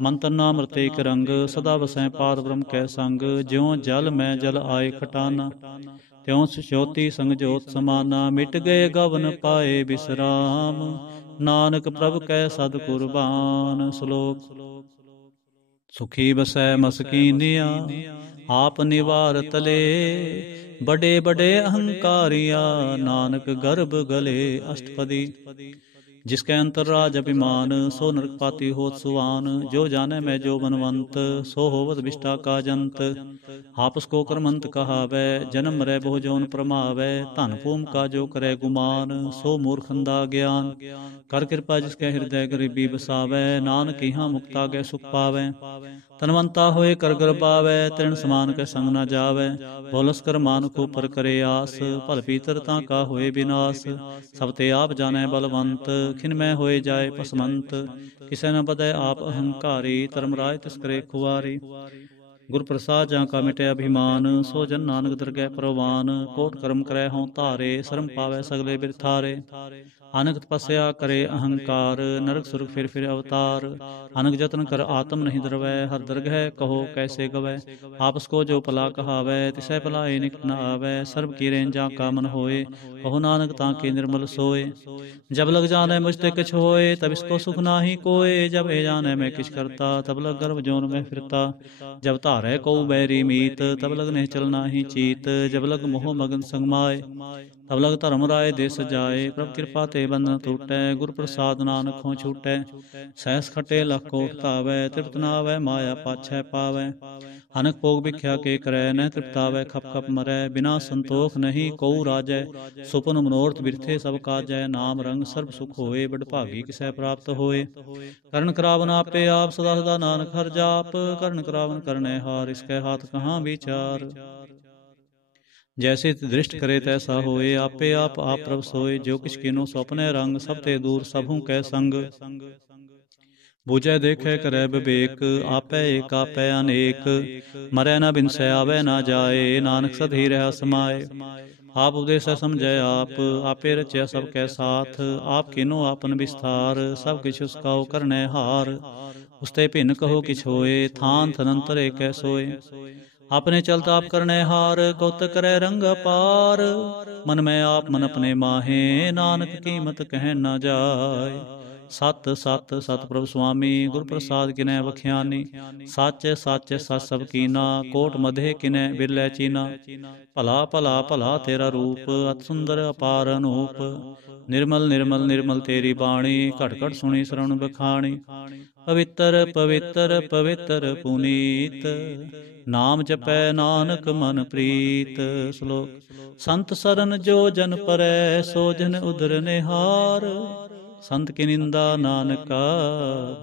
ਮੰਤਰ ਨਾਮ ਰਤੇ ਇਕ ਰੰਗ, ਸਦਾ ਵਸੈ ਪਾਰ ਬ੍ਰਹਮ ਕੈ ਸੰਗ, ਜਿਉ ਜਲ ਮੈਂ ਜਲ ਆਏ ਖਟਾਨਾ, ਤਿਉ ਜੋਤੀ ਸੰਗ ਜੋਤ ਸਮਾਨਾ, ਮਿਟ ਗਏ ਗਵਨ ਪਾਏ ਬਿਸਰਾਮ, ਨਾਨਕ ਪ੍ਰਭ ਕੈ ਸਦ ਕੁਰਬਾਨ। ਸ਼ਲੋਕ ਸੁਖੀ ਬਸੈ ਮਸਕੀਨਿਆ, ਆਪ ਨਿਵਾਰ ਤਲੇ, ਬੜੇ ਬੜੇ ਅਹੰਕਾਰੀਆ, ਨਾਨਕ ਗਰਭ ਗਲੇ। ਅਸ਼ਟਪਦੀ जिसके अंतर राज अभिमान, सो नरकपाती होत सुवान। जो जाने मैं जो बनवंत, सो होवत विष्टा का जंत। आपस को करमंत कहावै, जन्म मरै बहु जोन प्रमावै। धन भूम का जो करे गुमान, सो मूर्खंदा ज्ञान। कर कृपा जिसके हृदय गरीबी बसावै, नानक इहाँ मुक्ता गै सुख पावै। तनवंता होए कर गरबावै, तृण समान के संग न जावै। बोलस कर मानुख ऊपर करे आस, भल पीतरता का होए विनाश। सब ते आप जानै बलवंत, खिन मैं होए जाए पसमंत। किसे न बदै आप अहंकारी, धर्मराज तिस करे खुआरी। गुर प्रसाद जहाँ का मिटे अभिमान, सो जन नानक दरगह परवान। कोट कर्म करे हों तारे, शर्म पावै सगले बिरथारे। अनक तपस्या करे अहंकार, नरक सुरग फिर अवतार। अनक जतन कर आत्म नहीं दरवै, हर दरगह कहो कैसे गवै। आपस को जो भला कहावै, तिसै भलाई निकट न आवै। सर्व की रेंजा का मन होए, कहो नानक ताके निर्मल सोए। जब लग जाने मुझ ते किछ होए, तब इसको सुख नाही कोय। जब ए जाने मैं किछ करता, तब लग गर्भ जोन में फिरता। जब तारै को बैरी मीत, तब लग निश्चल नाही चीत। जब लग मोह मगन संग माय, तब लग धर्म राय देश जाए। प्रभ कृपा ते बंधन टूटै, गुर प्रसाद नानक हों छूटै। सहस खटे लख कोट तावै, तृप्त न आवै माया पाछै पावै। अनक भोग भिख्या के करै, न तृप्त आवै खप खप मरै। बिना संतोख नहीं कोउ राजै, सुपन मनोरथ बिरथे सब काजै। नाम रंग सर्ब सुख होए, बड़ भागी किसै प्राप्त होए। करण करावन आपे आप, सदा सदा नानक हर जाप। करण करावन करने हार, इसके हाथ कहाँ विचार। जैसे दृष्ट करे तैसा होए, आपे आप प्रभ सोए। जो किछ किनो स्वप्ने रंग, सब ते दूर सबहु कै संग। बूझै देखे करे विवेक, आपै एक आपै अनेक। मरै न बिनसै आवे न जाए, नानक सद ही रहा समाए। आप उपदेश समझै आप, आपे रचया सबकै साथ। आप किनो आपन विस्तार, सब किछ उसका करनै हार। उसते भिन्न कहो किछ होए, थान थनंतर एक सोए। अपने चलत आप करने हार, कौतक करे रंग अपार। मन में आप मन अपने माहे, नानक कीमत कह न जाय। सत सत सत प्रभु स्वामी, गुर प्रसाद किनै बख्यानी। साचे साचे सच सब कीना, कोट मधे किनै बिरलै चीना। भला भला भला तेरा रूप, अत सुंदर अपार अनूप। निर्मल निर्मल निर्मल तेरी बाणी, घट घट सुनी श्रवण बखाणी। पवित्र पवित्र पवित्र पुनीत, नाम जपै नानक मन प्रीत। श्लोक संत सरन जो जन परै, सो जन उदर निहार। संत की निंदा नानका,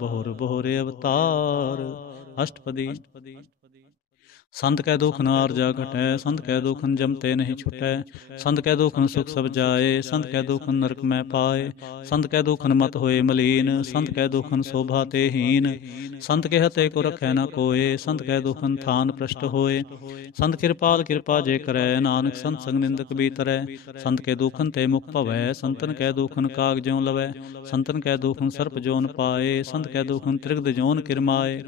बहुर बहुर अवतार। अष्टपदी। संत कै दुख न आरजा घटै, संत कै दुखन जमते नहीं छुटै। संत कै दुखन सुख सब जाए, संत कै दुखन नरक में पाए। संत कै दुखन मत होए मलीन, संत कै दुखन शोभा ते हीन। संत के हते को रखै न कोय, संत कै दुखन थान भ्रष्ट होए। संत कृपाल कृपा जे करै, नानक संत संग निंदक भी तरै। संत के दुखन ते मुख भवै, संतन कै दुखन काग ज्यों लवै। संतन कै दुखन सर्प जोन पाए, संत कै दुखन त्रिगद जोन किरमाए।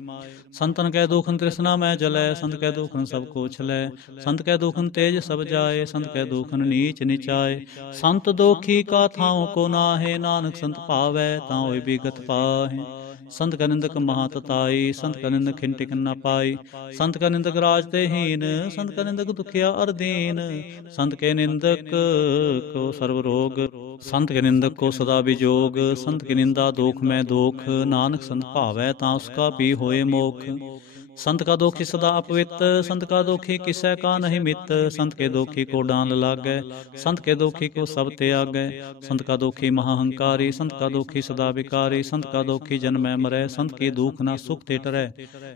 संतन कै दुखन तृष्णा में जलै, संत कै दुखन सब को छलै। संत कै दुखन तेज सब जाए, संत कै दुखन नीच निचाए। संत दोखी का थाओ को नाहे, नानक संत भावै तां होए विगत पाहे। संत का निंदक महातताई, संत का निंदक खिन टिकन न पाई। संत का निंदक राज ते हीन, संत का निंदक दुखिया अरदीन। संत के निंदक को सर्व रोग, संत के निंदक को सदा विजोग। संत की निंदा दोख में दोख, नानक संत भावै तां उसका भी होए मोख। संत का दोखी सदा अपवित, संत का दोखी किसै का नहीं मित। संत के दोखी को डांल लागै, संत के दोखी को सब त्यागै। संत का दोखी महाहंकारी, संत का दोखी सदा विकारी। संत का दोखी जन्म में मरै, संत की दुख न सुख ते टरै।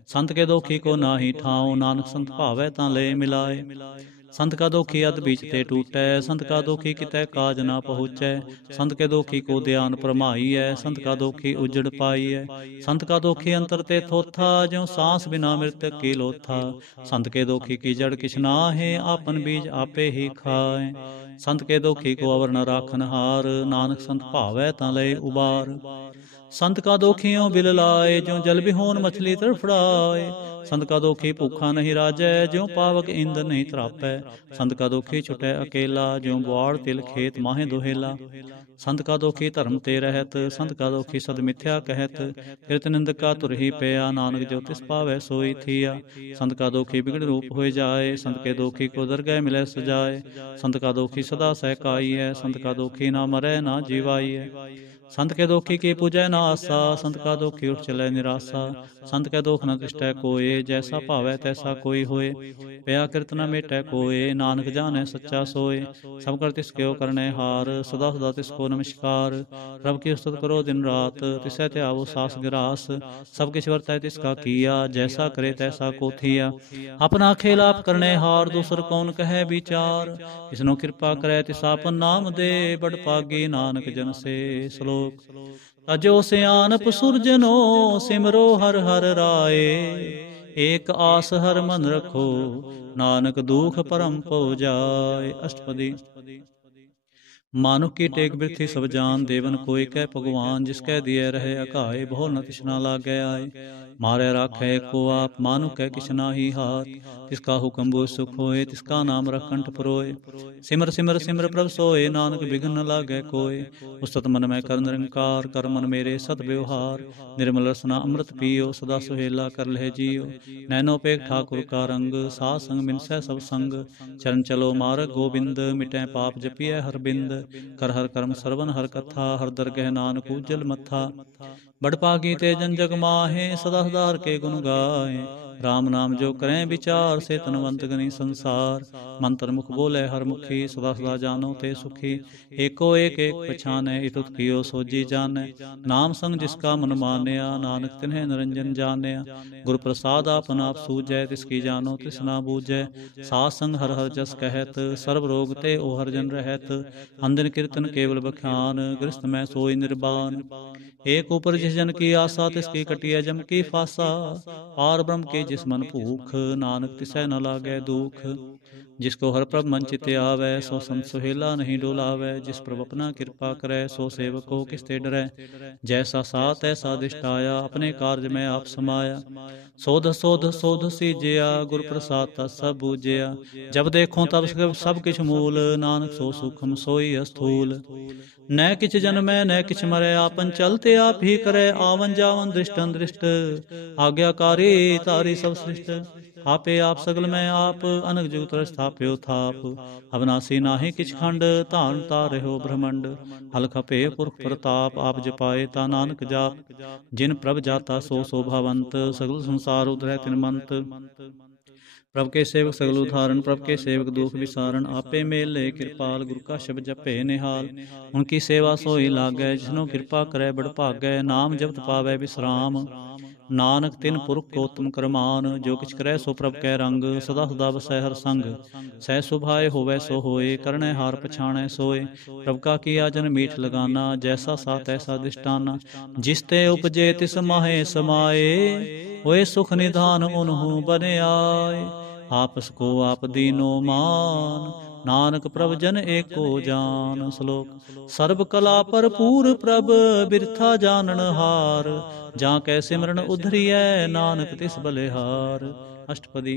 संत के दोखी को नाहि ठाऊं, नानक संत भावै तां ले मिलाए। संत का दोखी अध बीच ते टूटै, संत का दोखी कितै काज ना पहुँचै। संत के दोखी को ध्यान परमाईऐ, संत का दोखी उजड़ पाईऐ। संत का दोखी अंतर ते थोथा, ज्यों सांस बिना मृतक की लोथा। संत के दोखी की जड़ किछ नाहे, आपन बीज आपे ही खाए। संत के दोखी को अवर न राखन हार, नानक संत भावै तां लय उबार। संत का दोखियों बिल लाए, ज्यों जल बिहोन मछली तड़फड़ाए। संत का दोखी भूखा नहीं राजै, ज्यों पावक ईंधन नहीं तरापै। संत का दोखी छुटै अकेला, ज्यों बुआड़ तिल खेत माहे दोहेला। संत का दोखी धर्म ते रहत, संत का दोखी सद मिथ्या कहत। कृत निंदक का तुर ही पया, नानक जो तिस पावै सोई थिया। संत का दोखी बिगड़ रूप होए जाए, संत के दोखी को दरगह मिलै सजाए। संत का दोखी सदा सहकाई है, संत का दोखी ना मरै ना जीवाई है। संत के दोखी की पूजै न आसा, संत का दोखी उठ चलै निराशा। संत के दोख न तिष्ठै कोय, जैसा भावै तैसा कोई होए। पया कृत न मेटै कोय, नानक जानै सच्चा सोय। सब कर तिसके करनै हार, सदा सदा तिसको नमस्कार। प्रभ की स्तुत करो दिन रात, तिसै त्यावो सास गिरास। सब किछ वर्तै तिसका किया, जैसा करे तैसा को थिया। अपना खेल आप करनै हार, दूसर कौन कहे विचार। इसनो कृपा करे तिस आपन नाम दे, बड़ पागी नानक जन से। श्लोक। तजो सियानप सुरजनो, सिमरो हर हर राय। एक आस हर मन रखो, नानक दुख परम पो जाय। अष्टपदी। मानुख की टेक बिरथी सब जान, देवन कोई कह भगवान। जिसकै दिए रहे अकाय, बहु न तिसना लागे आए। मारे राखै को आप, मानुख कह किछ नाहि हाथ। तिसका हुक्म बुझ सुख होए, तिसका नाम रखंठ पुरोए। सिमर सिमर सिमर प्रभ सोए, नानक बिघ्न न लागे कोय। उस्तत मन में कर निरंकार, कर मन मेरे सत व्यवहार। निर्मल रसना अमृत पियो, सदा सुहेला कर लहे जियो। नैनो पेख ठाकुर का रंग, साध संग मिनसै सब संग। चरण चलो मार्ग गोबिंद, मिटै पाप जपिय हर बिंद। कर हर कर्म सरवन हर कथा, हर दरगह नानक उज्जल मथा। बड़ पागी ते जन जग माहे, सदा सदा हर के गुण गाए। राम नाम जो करें विचार, से तनवंत गनी संसार। मंत्र मुख बोले हर मुखी, सदा सदा जानो ते सुखी। एको एक एक पछानै, इतुत कियो सोजी जानै। नाम संग जिसका मन मानया, नानक तिन्हे निरंजन जानया। गुर प्रसाद आपन आप सूझै, तिसकी जानो तिस ना बूझै। साध संग हर हर जस कहत, सर्व रोग ते ओ हर जन रहत। अंदन कीर्तन केवल बख्यान, गृहस्थ में सोई निर्बान। एक ऊपर जिस जन की आशा, तिसकी कटिय जम की फासा। पार ब्रह्म के जिस मन भूख, नानक तिसै न लागे दुख। जिसको हर प्रभ मन चिते आवे, सो संत सुहेला नहीं डोलावे। जिस प्रभ अपना कृपा करे, सो सेवक को किसते डरै। जैसा साथ तैसा दिष्टाया, अपने कार्य में आप समाया। सोध सोध सोध सीजया, गुर प्रसाद तत् सब बूझया। जब देखो तब सब किछ मूल, नानक सो सूक्ष्म सोई अस्थूल। न किछ जन्मै न किछ मरै, आपन चलते आप ही करे। आवन जावन दृष्टन दृष्ट, आज्ञाकारी तारी सब सृष्ट। आपे आप सगल में आप, अनक जुगत स्थाप्यो थाप। अविनाशी नाहि किछ खंड, धारण तारहो ब्रह्मंड। हल खपे पुरख प्रताप, आप जपाए ता नानक जाप। जिन प्रभ जाता सो शोभावंत, सगल संसार उधरै तिन मंत। प्रभ के सेवक सगल उदाहरण, प्रभ के सेवक दुख विसारण। आपे मेल ले कृपाल, गुरु का शब्द जपे निहाल। उनकी सेवा सोई लागै, जिसनो कृपा करे बड़ भागै। नाम जपत पावै विश्राम, नानक तिन पुरख को उत्तम करमान। जो किछ करे सो प्रभ कै रंग, सदा सदा बसै हर संग। सह सुभाए होवै सो होए, करनै हार पछाणै सोए। प्रभ का किया जन मीठ लगाना, जैसा सा तैसा दिष्टाना। जिस ते उपजे तिस माहे समाए, होए सुख निधान उन्हु बने आए। आपस को आप दीनो मान, नानक प्रभ जन एको जान। श्लोक। सर्ब कला भरपूर प्रभ, बिरथा जानन हार। जाकै सिमरन उधरियै, नानक तिस बलिहार। अष्टपदी।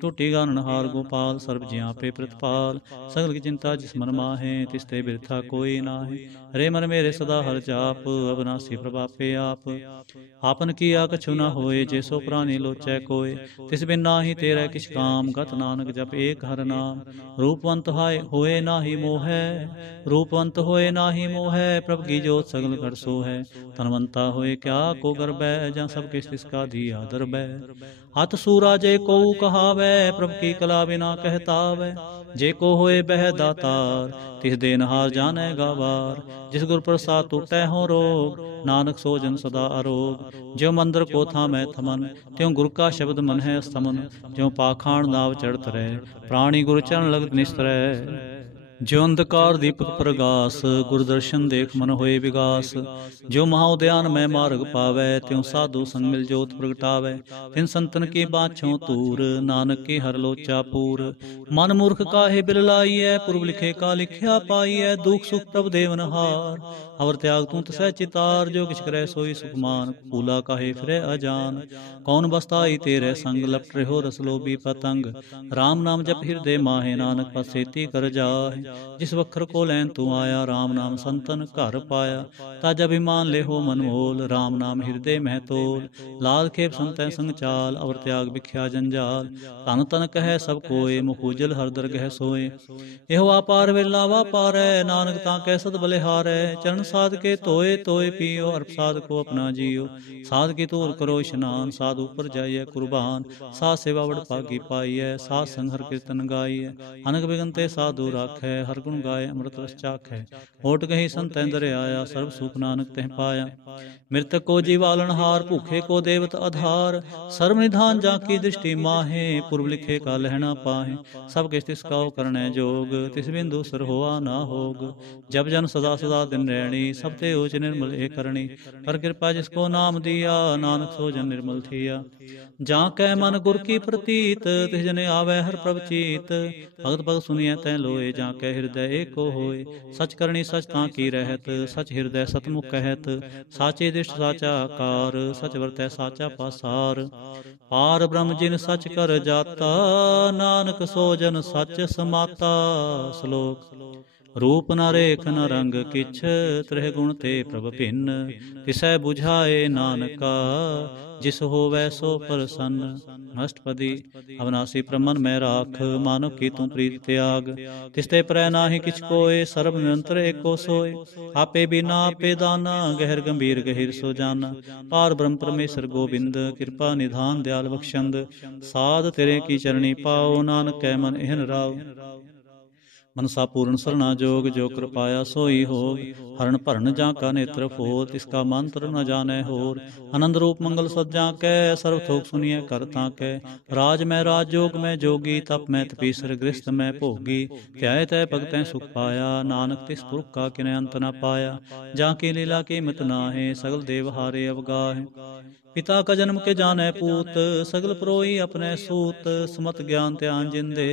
टूटी गानन हार गोपाल, सर्ब जियां पे प्रतिपाल। सगल की चिंता जिस मन माहे, तिस ते बिरथा कोई नाहे। रे मन मेरे सदा हर जाप, अविनाशी प्रभ आपे आप। आपन किया कछु न होए, जे सो प्राणी लोचै कोय। तिस बिन नाहि तेरै किछ काम, गत नानक जप एक हर नाम। रूपवंत होए नाहि मोहै, रूपवंत होए नाहि मोहै। प्रभ की जोत सगल घर सोहै। तनवंता होए क्या को गर्बै, जां सब किछ तिसका दिया दरबै। हत सूरा जे को कहावै, प्रभ की कला बिना कहतावै। जे को होए बह दातार, तिस देनहार जानै गावार। जिस गुर प्रसाद टूटै हो रोग, नानक सो जन सदा अरोग। ज्यों मंदिर को थामै थमन, त्यों गुर का शब्द मन है स्तमन। ज्यों पाखाण नाव चढ़त रहे, प्राणी गुर चरण लगत निस्तरै। ज्यों अंधकार दीपक प्रगास, गुरदर्शन देख मन होए विगास। जो महाउद्यान में मार्ग पावै, त्यों साधु संग मिल जोत प्रगटावै। तिन संतन की बाछों तूर, नानक की हर लोचा पूर। मन मूर्ख काहे बिल लाइयै, पूर्व लिखे का लिखिया पाइयै। दुख सुख प्रभ देवन हार, अवर त्याग तू तसै चितार। जो किछ करे सोई सुखमान, कूला काहे फिरै अजान। कौन बसताई तेरे संग, लपट रहो रस लोभी पतंग। राम नाम जप हृदय माहे, नानक पद सेती कर जाहे। जिस वखर को लैन तू आया, राम नाम संतन घर पाया। ताज अभिमान ले हो मन मोल, राम नाम हिरदे मह तोल। लाल खेप संतै संग चाल, अवर त्याग बिख्या जंजाल। तन तन कह सब कोय, मुखूजल हर दरगह सोए। एहो आपार वेला वापारै, नानक ताकै सद बलिहारै। चरण साध के धोए धोए पियो, अर्प साध को अपना जियो। साध की तूर करो इशनान, साध ऊपर जाइए कुर्बान। साध सेवा बड़ भागी पाइयै, साध संग हर कीर्तन गाइयै। अनक बिगनते साधु राखै, हर गुण गाय अमृत रस चाखै। होट गही संतै दरियाया, सर्व सुख नानक तह पाया। मृतक को जीवालनहार, भूखे को देवत आधार। सर्व निधान जाकी दृष्टि माहे, पूर्व लिखे का लहना पाहे। सब किस तिसका करने जोग, तिस बिंदु सर होआ ना होग। जब जन सदा सदा दिन रहनी, सब ते ऊच निर्मल ए करनी। कर कृपा जिसको नाम दिया, नानक सो जन निर्मल थिया। जा कै मन गुर की प्रतीत, तिस जने आवे हर प्रभ चीत। भगत भगत सुनिए तै लोए, जा कै हृदय एको होए। सच करनी सच ताकी रहत, सच हृदय सतमुख कहत। साचे दृष्ट साचा आकार, सच वर्तै साचा पासार। पार ब्रह्म जिन सच कर जाता, नानक सो जन सच समाता। श्लोक रूप न रेख न रंग किछ, त्रिह गुण ते प्रभ भिन्न। तिसै बुझाए नानका, जिस होवै सो प्रसन्न। अष्टपदी अविनाशी प्रमन मैं राख, मानो की तू प्रीत त्याग। तिसते परै नाहि किछ कोय, सर्ब निरंतर एको सोय। आपे बिना आपे दाना, गहर गंभीर गहिर सो जाना। पार ब्रह्म परमेश्वर गोबिंद, कृपा निधान दयाल बख्शंद। साध तेरे की चरणी पाओ, नानक कै मन एहन राव। मनसा पूर्ण सरना जोग, जो कृपाया सोई होग। हरण भरण जाका नेत्र फोर, तिसका मंत्र न जानै होर। आनंद रूप मंगल सज्जा कै, सर्व थोक सुनिए कर ताकै। राज मैं राज जोग मैं जोगी, तप मैं तपीसर गृहस्थ मैं भोगी। ध्याय तै भगतै सुख पाया, नानक तिस पुरख का किनै अंत न पाया। जाकी लीला कीमत नाहे, सगल देव हारे अवगाहे। पिता का जन्म के जानै पूत, सगल परोई अपने सूत। सुमत ज्ञान ध्यान जिंदे,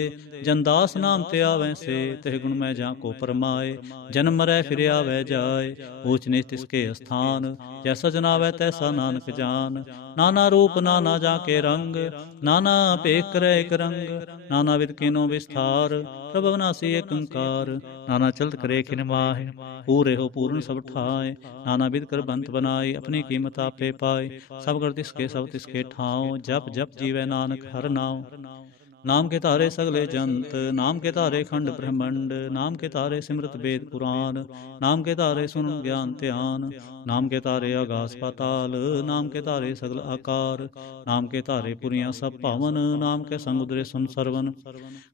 जनदास नाम ते आवें से। तेह गुण मैं जाको परमाए, जन्म मरै फिर आवे जाए। ऊच नीच तिसके स्थान, जैसा जनावै तैसा नानक जान। नाना रूप नाना जाके रंग, नाना भेख करे एक रंग। नाना विध कीनो विस्तार, प्रभ अविनाशी एक ओंकार। नाना चलत करे खिन माहे, पूरे हो पूर्ण सब ठाए। नाना विध कर बंत बनाई, अपनी कीमत आपे पाए। सब कर तिसके सब तिसके ठाव, जप जप जीवै नानक हर नाम। नाम के तारे सगले जंत, नाम के तारे खंड ब्रह्मंड। नाम के तारे सिमरत वेद पुराण, नाम के तारे सुन ज्ञान ध्यान। नाम के तारे आगास पाताल, नाम के तारे सगल आकार। नाम के तारे पुरियां सब पावन, नाम के संग उदरे सुन सरवन।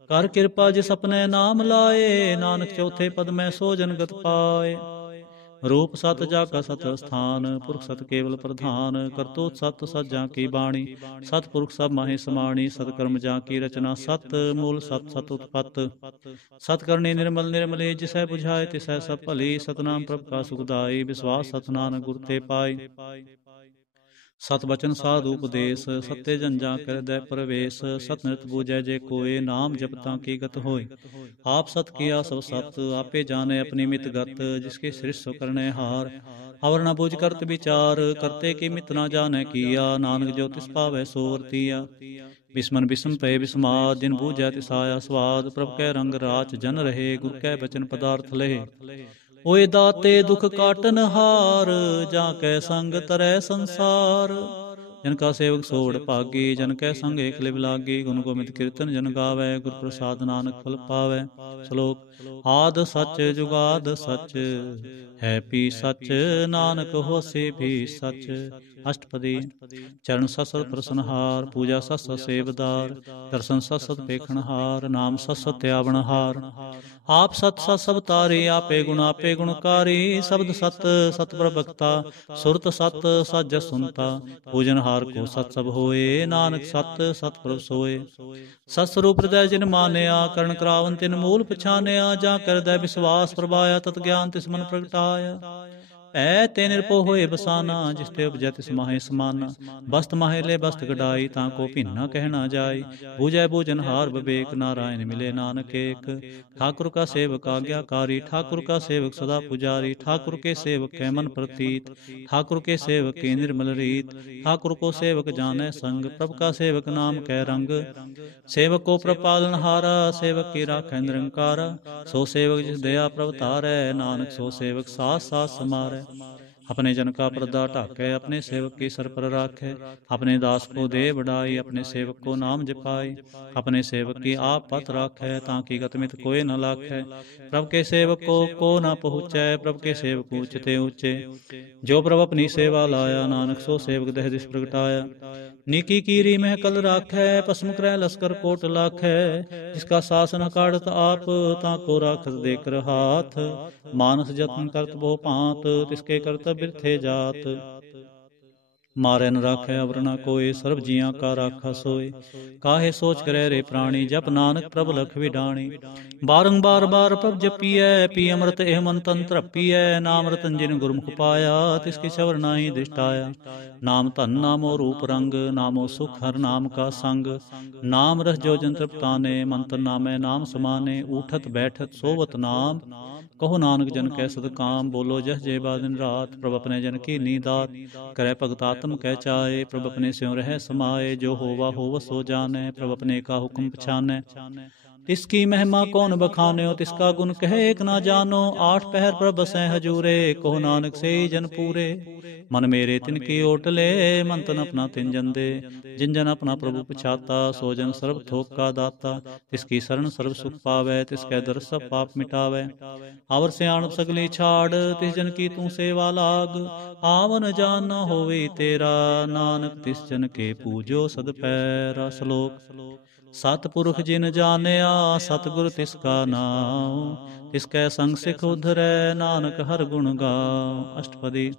कर कृपा जिस अपने नाम लाए, नानक चौथे पद में सो जनगत पाए। रूप सत जाका सत स्थान, पुरख सत केवल प्रधान। करतूत सत सत जाकी बाणी, सत पुरख सब माहे समाणी। सतकर्म जाकी रचना सत, मूल सत सत उत्पत। सत करनी निर्मल निर्मली, जिसै बुझाए तिसै सब भली। सतनाम प्रभ का सुखदाई, विश्वास सत नानक गुर ते पाई। सत बचन साधु उपदेश, सत्य जन जा कर दै प्रवेश। सत नृत बूझै जे कोय, नाम जपता की गत होय। आप सत किया सब सत, आपे जाने अपनी मित गत। जिसके सृष्ट करने हार, अवर न बूझ करत विचार। करते की मित न जाने किया, नानक जो तिस पावै सो वर्तिया। बिस्मन बिस्म पे बिस्माद, जिन बूझै तिस आया स्वाद। प्रभ कै रंग राच जन रहे, गुर कै बचन पदार्थ लहे। ओए दाते दुख काटन हार, जा कै संग तरै संसार। जिनका सेवक सोवड़ भागी, जन कै संग एक लिव लागी। गुण गोबिंद कीर्तन जन गावै, गुर प्रसाद नानक फल पावै। श्लोक आद सच जुगाद सच, है पी सच। नानक होसे भी सच। अष्टपदी चरण सत प्रसनहार, पूजा सत सेवदार। दर्शन सत पेखनहार, नाम सत त्यावनहार। आप सत सत सब तारी, आपे गुणकारी। शब्द सत सत प्रभक्ता, सुरत सत सत जस सुनता। पूजनहार को सत सब होए, नानक सत सत प्रभ सोए। सत स्वरूप हृदय जिन मानया, करण करावन तिन मूल पछानया। जा कर हृदय विश्वास प्रभाया, तत ज्ञान तिस मन प्रगटाया। ਭੈ ਤੇ ਨਿਰਭਉ ਹੋਏ ਬਸਾਨਾ, ਜਿਸ ਤੇ ਉਪਜੈ ਤਿਸ ਮਾਹੇ ਸਮਾਨਾ। ਬਸਤ ਮਾਹੇ ਲੈ ਬਸਤ ਗਡਾਈ, ਤਾਂ ਕੋ ਭਿੰਨਾ ਕਹਿ ਨਾ ਜਾਈ। ਬੂਝੈ ਬੂਝਨਹਾਰ ਵਿਵੇਕ, ਨਾਰਾਇਣ ਮਿਲੇ ਨਾਨਕ ਏਕ। ठाकुर का सेवक आज्ञाकारी, ठाकुर का सेवक सदा पुजारी। ठाकुर के सेवक कै मन प्रतीत, ठाकुर के सेवक की निर्मल रीत। ठाकुर को सेवक जानै संग, प्रभु का सेवक नाम कै रंग। सेवक को प्रभ पालनहारा, सेवक की राखै निरंकारा। सो सेवक जिस दया प्रभ तारै, नानक सो सेवक साथ साथ समारै। अपने जन का पर्दा ढाकै, अपने सेवक की सर पर राखै। अपने दास को दे बढ़ाई, अपने सेवक को नाम जपाई। अपने सेवक की आप पत राखै, ताकि गतमित कोई न लाखै। प्रभु के सेवक को न पहुँचै, प्रभु के सेवक ऊंचते ऊंचे। जो प्रभु अपनी सेवा लाया, नानक सो सेवक दह दिस प्रगटाया। नीकी कीरी मह कल राखै, भस्म क्रह लश्कर कोट लाखै। जिसका शासन काढ़त आप, ताको राखत देकर हाथ। मानस जतन करत बहु भांत, तिसके करतब बिरथे जात। मारै न राखै अवर न कोय, सर्व जियां का राखा सोय। काहे सोच करे रे प्राणी, जप नानक प्रभ लख विडाणी। बारंबार बार प्रभ जपियै, पी अमृत एह मन तन तरपियै। नाम रतन जिन गुरमुख पाया, तिसके छवर नाहि दृष्टाया। नाम धन नामो रूप रंग, नामो सुख हर नाम का संग। नाम रस जो जन तृप्ताने, मंत्र नामै नाम समाने। उठत बैठत सोवत नाम, कहो नानक जन कै सद काम। बोलो जस जय दिन रात, प्रभ अपने जन की नीदात। करे भगत आत्म कह चाहे, प्रभ अपने स्यों रह समाए। जो होवा होव सो जाने, प्रभ अपने का हुक्म पछानै। तिसकी महिमा कौन बखान्यो, तिसका गुण कहे एक ना जानो। आठ पहर प्रभ बसै हजूरे, कहो नानक से जन पूरे। मन मेरे तिनकी ओटले, मन तन अपना तिन जन दे। जिन जन अपना प्रभु पछाता, सो जन सर्व थोक का दाता। तिसकी शरण सर्व सुख पावै, तिसकै दर सब पाप मिटावै। आवर सियाणप सगली छाड़, तिस जन की तू सेवा लाग। आवन जान न होवे तेरा, नानक तिस जन के पूजो सद पैरा। श्लोक। सतपुरुष जिन जानिया, सतगुर तिसका नाम। तिसकै संग सिख उधरै, नानक हर गुण गाओ। अष्टपदी।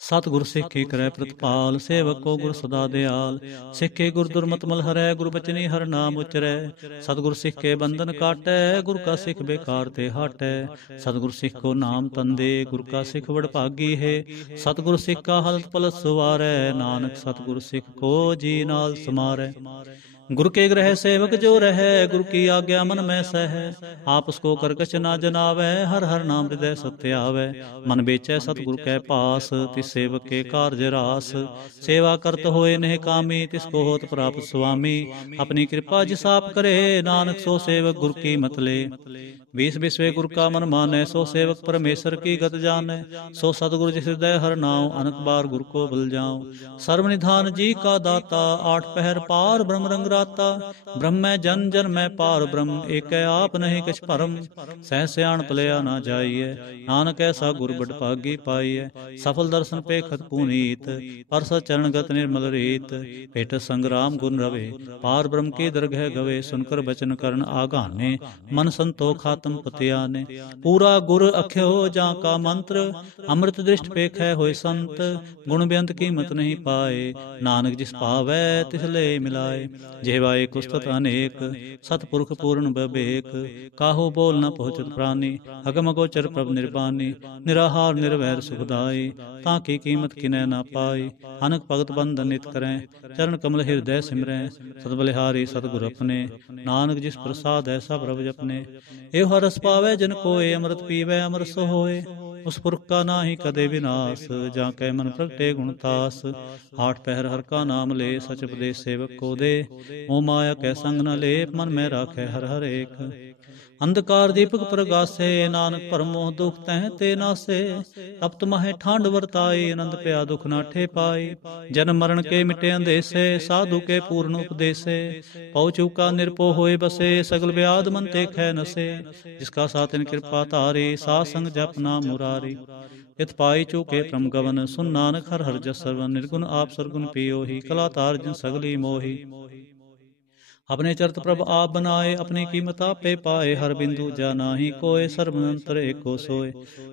सतगुर सिखे करै प्रतिपाल, सेवक को गुर सदा दयाल। सिखे गुर दुर्मत मल हरै, गुर बचनी हर नाम उचरै। सतगुर सिख के बंधन काटै, गुर का सिख बेकार ते हटै। सतगुर सिख को नाम तंदे, गुर का सिख बड़ भागी है। सतगुर सिख का हलत पलत सुवारै, नानक सतगुर सिख को जी नाल समारै। गुर के ग्रह सेवक जो रहे, गुरु की आज्ञा मन में सह। आप उसको कर कछ ना जनावै, हर हर नाम हृदय सत्य आवै। मन बेचै सतगुरु कै पास, तिस सेवक के कार्य रास। सेवा करत होए नेह कामी, तिसको होत प्राप्त स्वामी। अपनी कृपा जिस आप करे, नानक सो सेवक गुरु की मत ले। बीस बिस्वे गुरु का मन मानै, सो सेवक परमेश्वर की गत जानै। सो सतगुरु जिस हृदय हर नाम, अनक बार गुरु को बल जाऊं। सर्वनिधान जी का दाता, आठ पहर पार ब्रह्म रंग राता। ब्रह्म जन जन मैं पार ब्रह्म, एक आप नहीं कछ भरम। सह सियाण पलया ना जाइए, नानक ऐसा गुरु बड़ भागी पाइए। सफल दर्शन पेखत पुनीत, परस चरण गत निर्मल रीत। पेट संग्राम गुण रवे, पार ब्रह्म की दरगह गवे। सुनकर बचन करण आगाने, मन संतोख आत्म पतियाने। पूरा गुर अख्यो जा का मंत्र, अमृत दृष्ट पेखै होय संत। गुण बेअंत कीमत नहीं पाए, नानक जिस पावै तिस ले मिलाए। जेवा एक उस्तत अनेक, सतपुरख पूर्ण बबेक। काहू बोल न पहुँचत प्राणी, अगम अगोचर प्रभ निर्बानी। निराहार निर्वैर सुखदाई, ताकि कीमत किनै ना पाई। अनक भगत बंधन नित करें, चरण कमल हृदय सिमरें। सतबलिहारी सतगुर अपने, नानक जिस प्रसाद ऐसा प्रभ जपने। एव हरस पावै जन कोय, अमृत पीवै अमर सो होय। उस पुरख का नाहि कदे विनाश, जाकै मन प्रगटे गुण तास। आठ पहर हर का नाम ले, सच उपदेश सेवक को दे। मोह माया कै संग न लेप, मन में राखै हर हर एक। अंधकार दीपक प्रगासे, नानक भरम मोह दुख तह ते नासे। तप्त माहे ठांड वर्ताई, आनंद पया दुख नाठे पाई। जन्म मरण के मिटे अंदेसे, साधु के पूर्ण उपदेसे। पौ चूका निरपो होए बसे, सगल व्याध मन ते खै नसे। जिसका सातिन कृपा तारी, साध संग जप नाम मुरारी। इत पाई चूके प्रम गवन, सुन नानक हर हर जस सरवन। निर्गुण आप सरगुण पियोहि, कला तार जिन सगली मोहि। अपने चरत प्रभ आप बनाए, अपनी कीमत आपे पाए। हर बिंदु जा नाही कोय, सर्वनंतर एको सोय।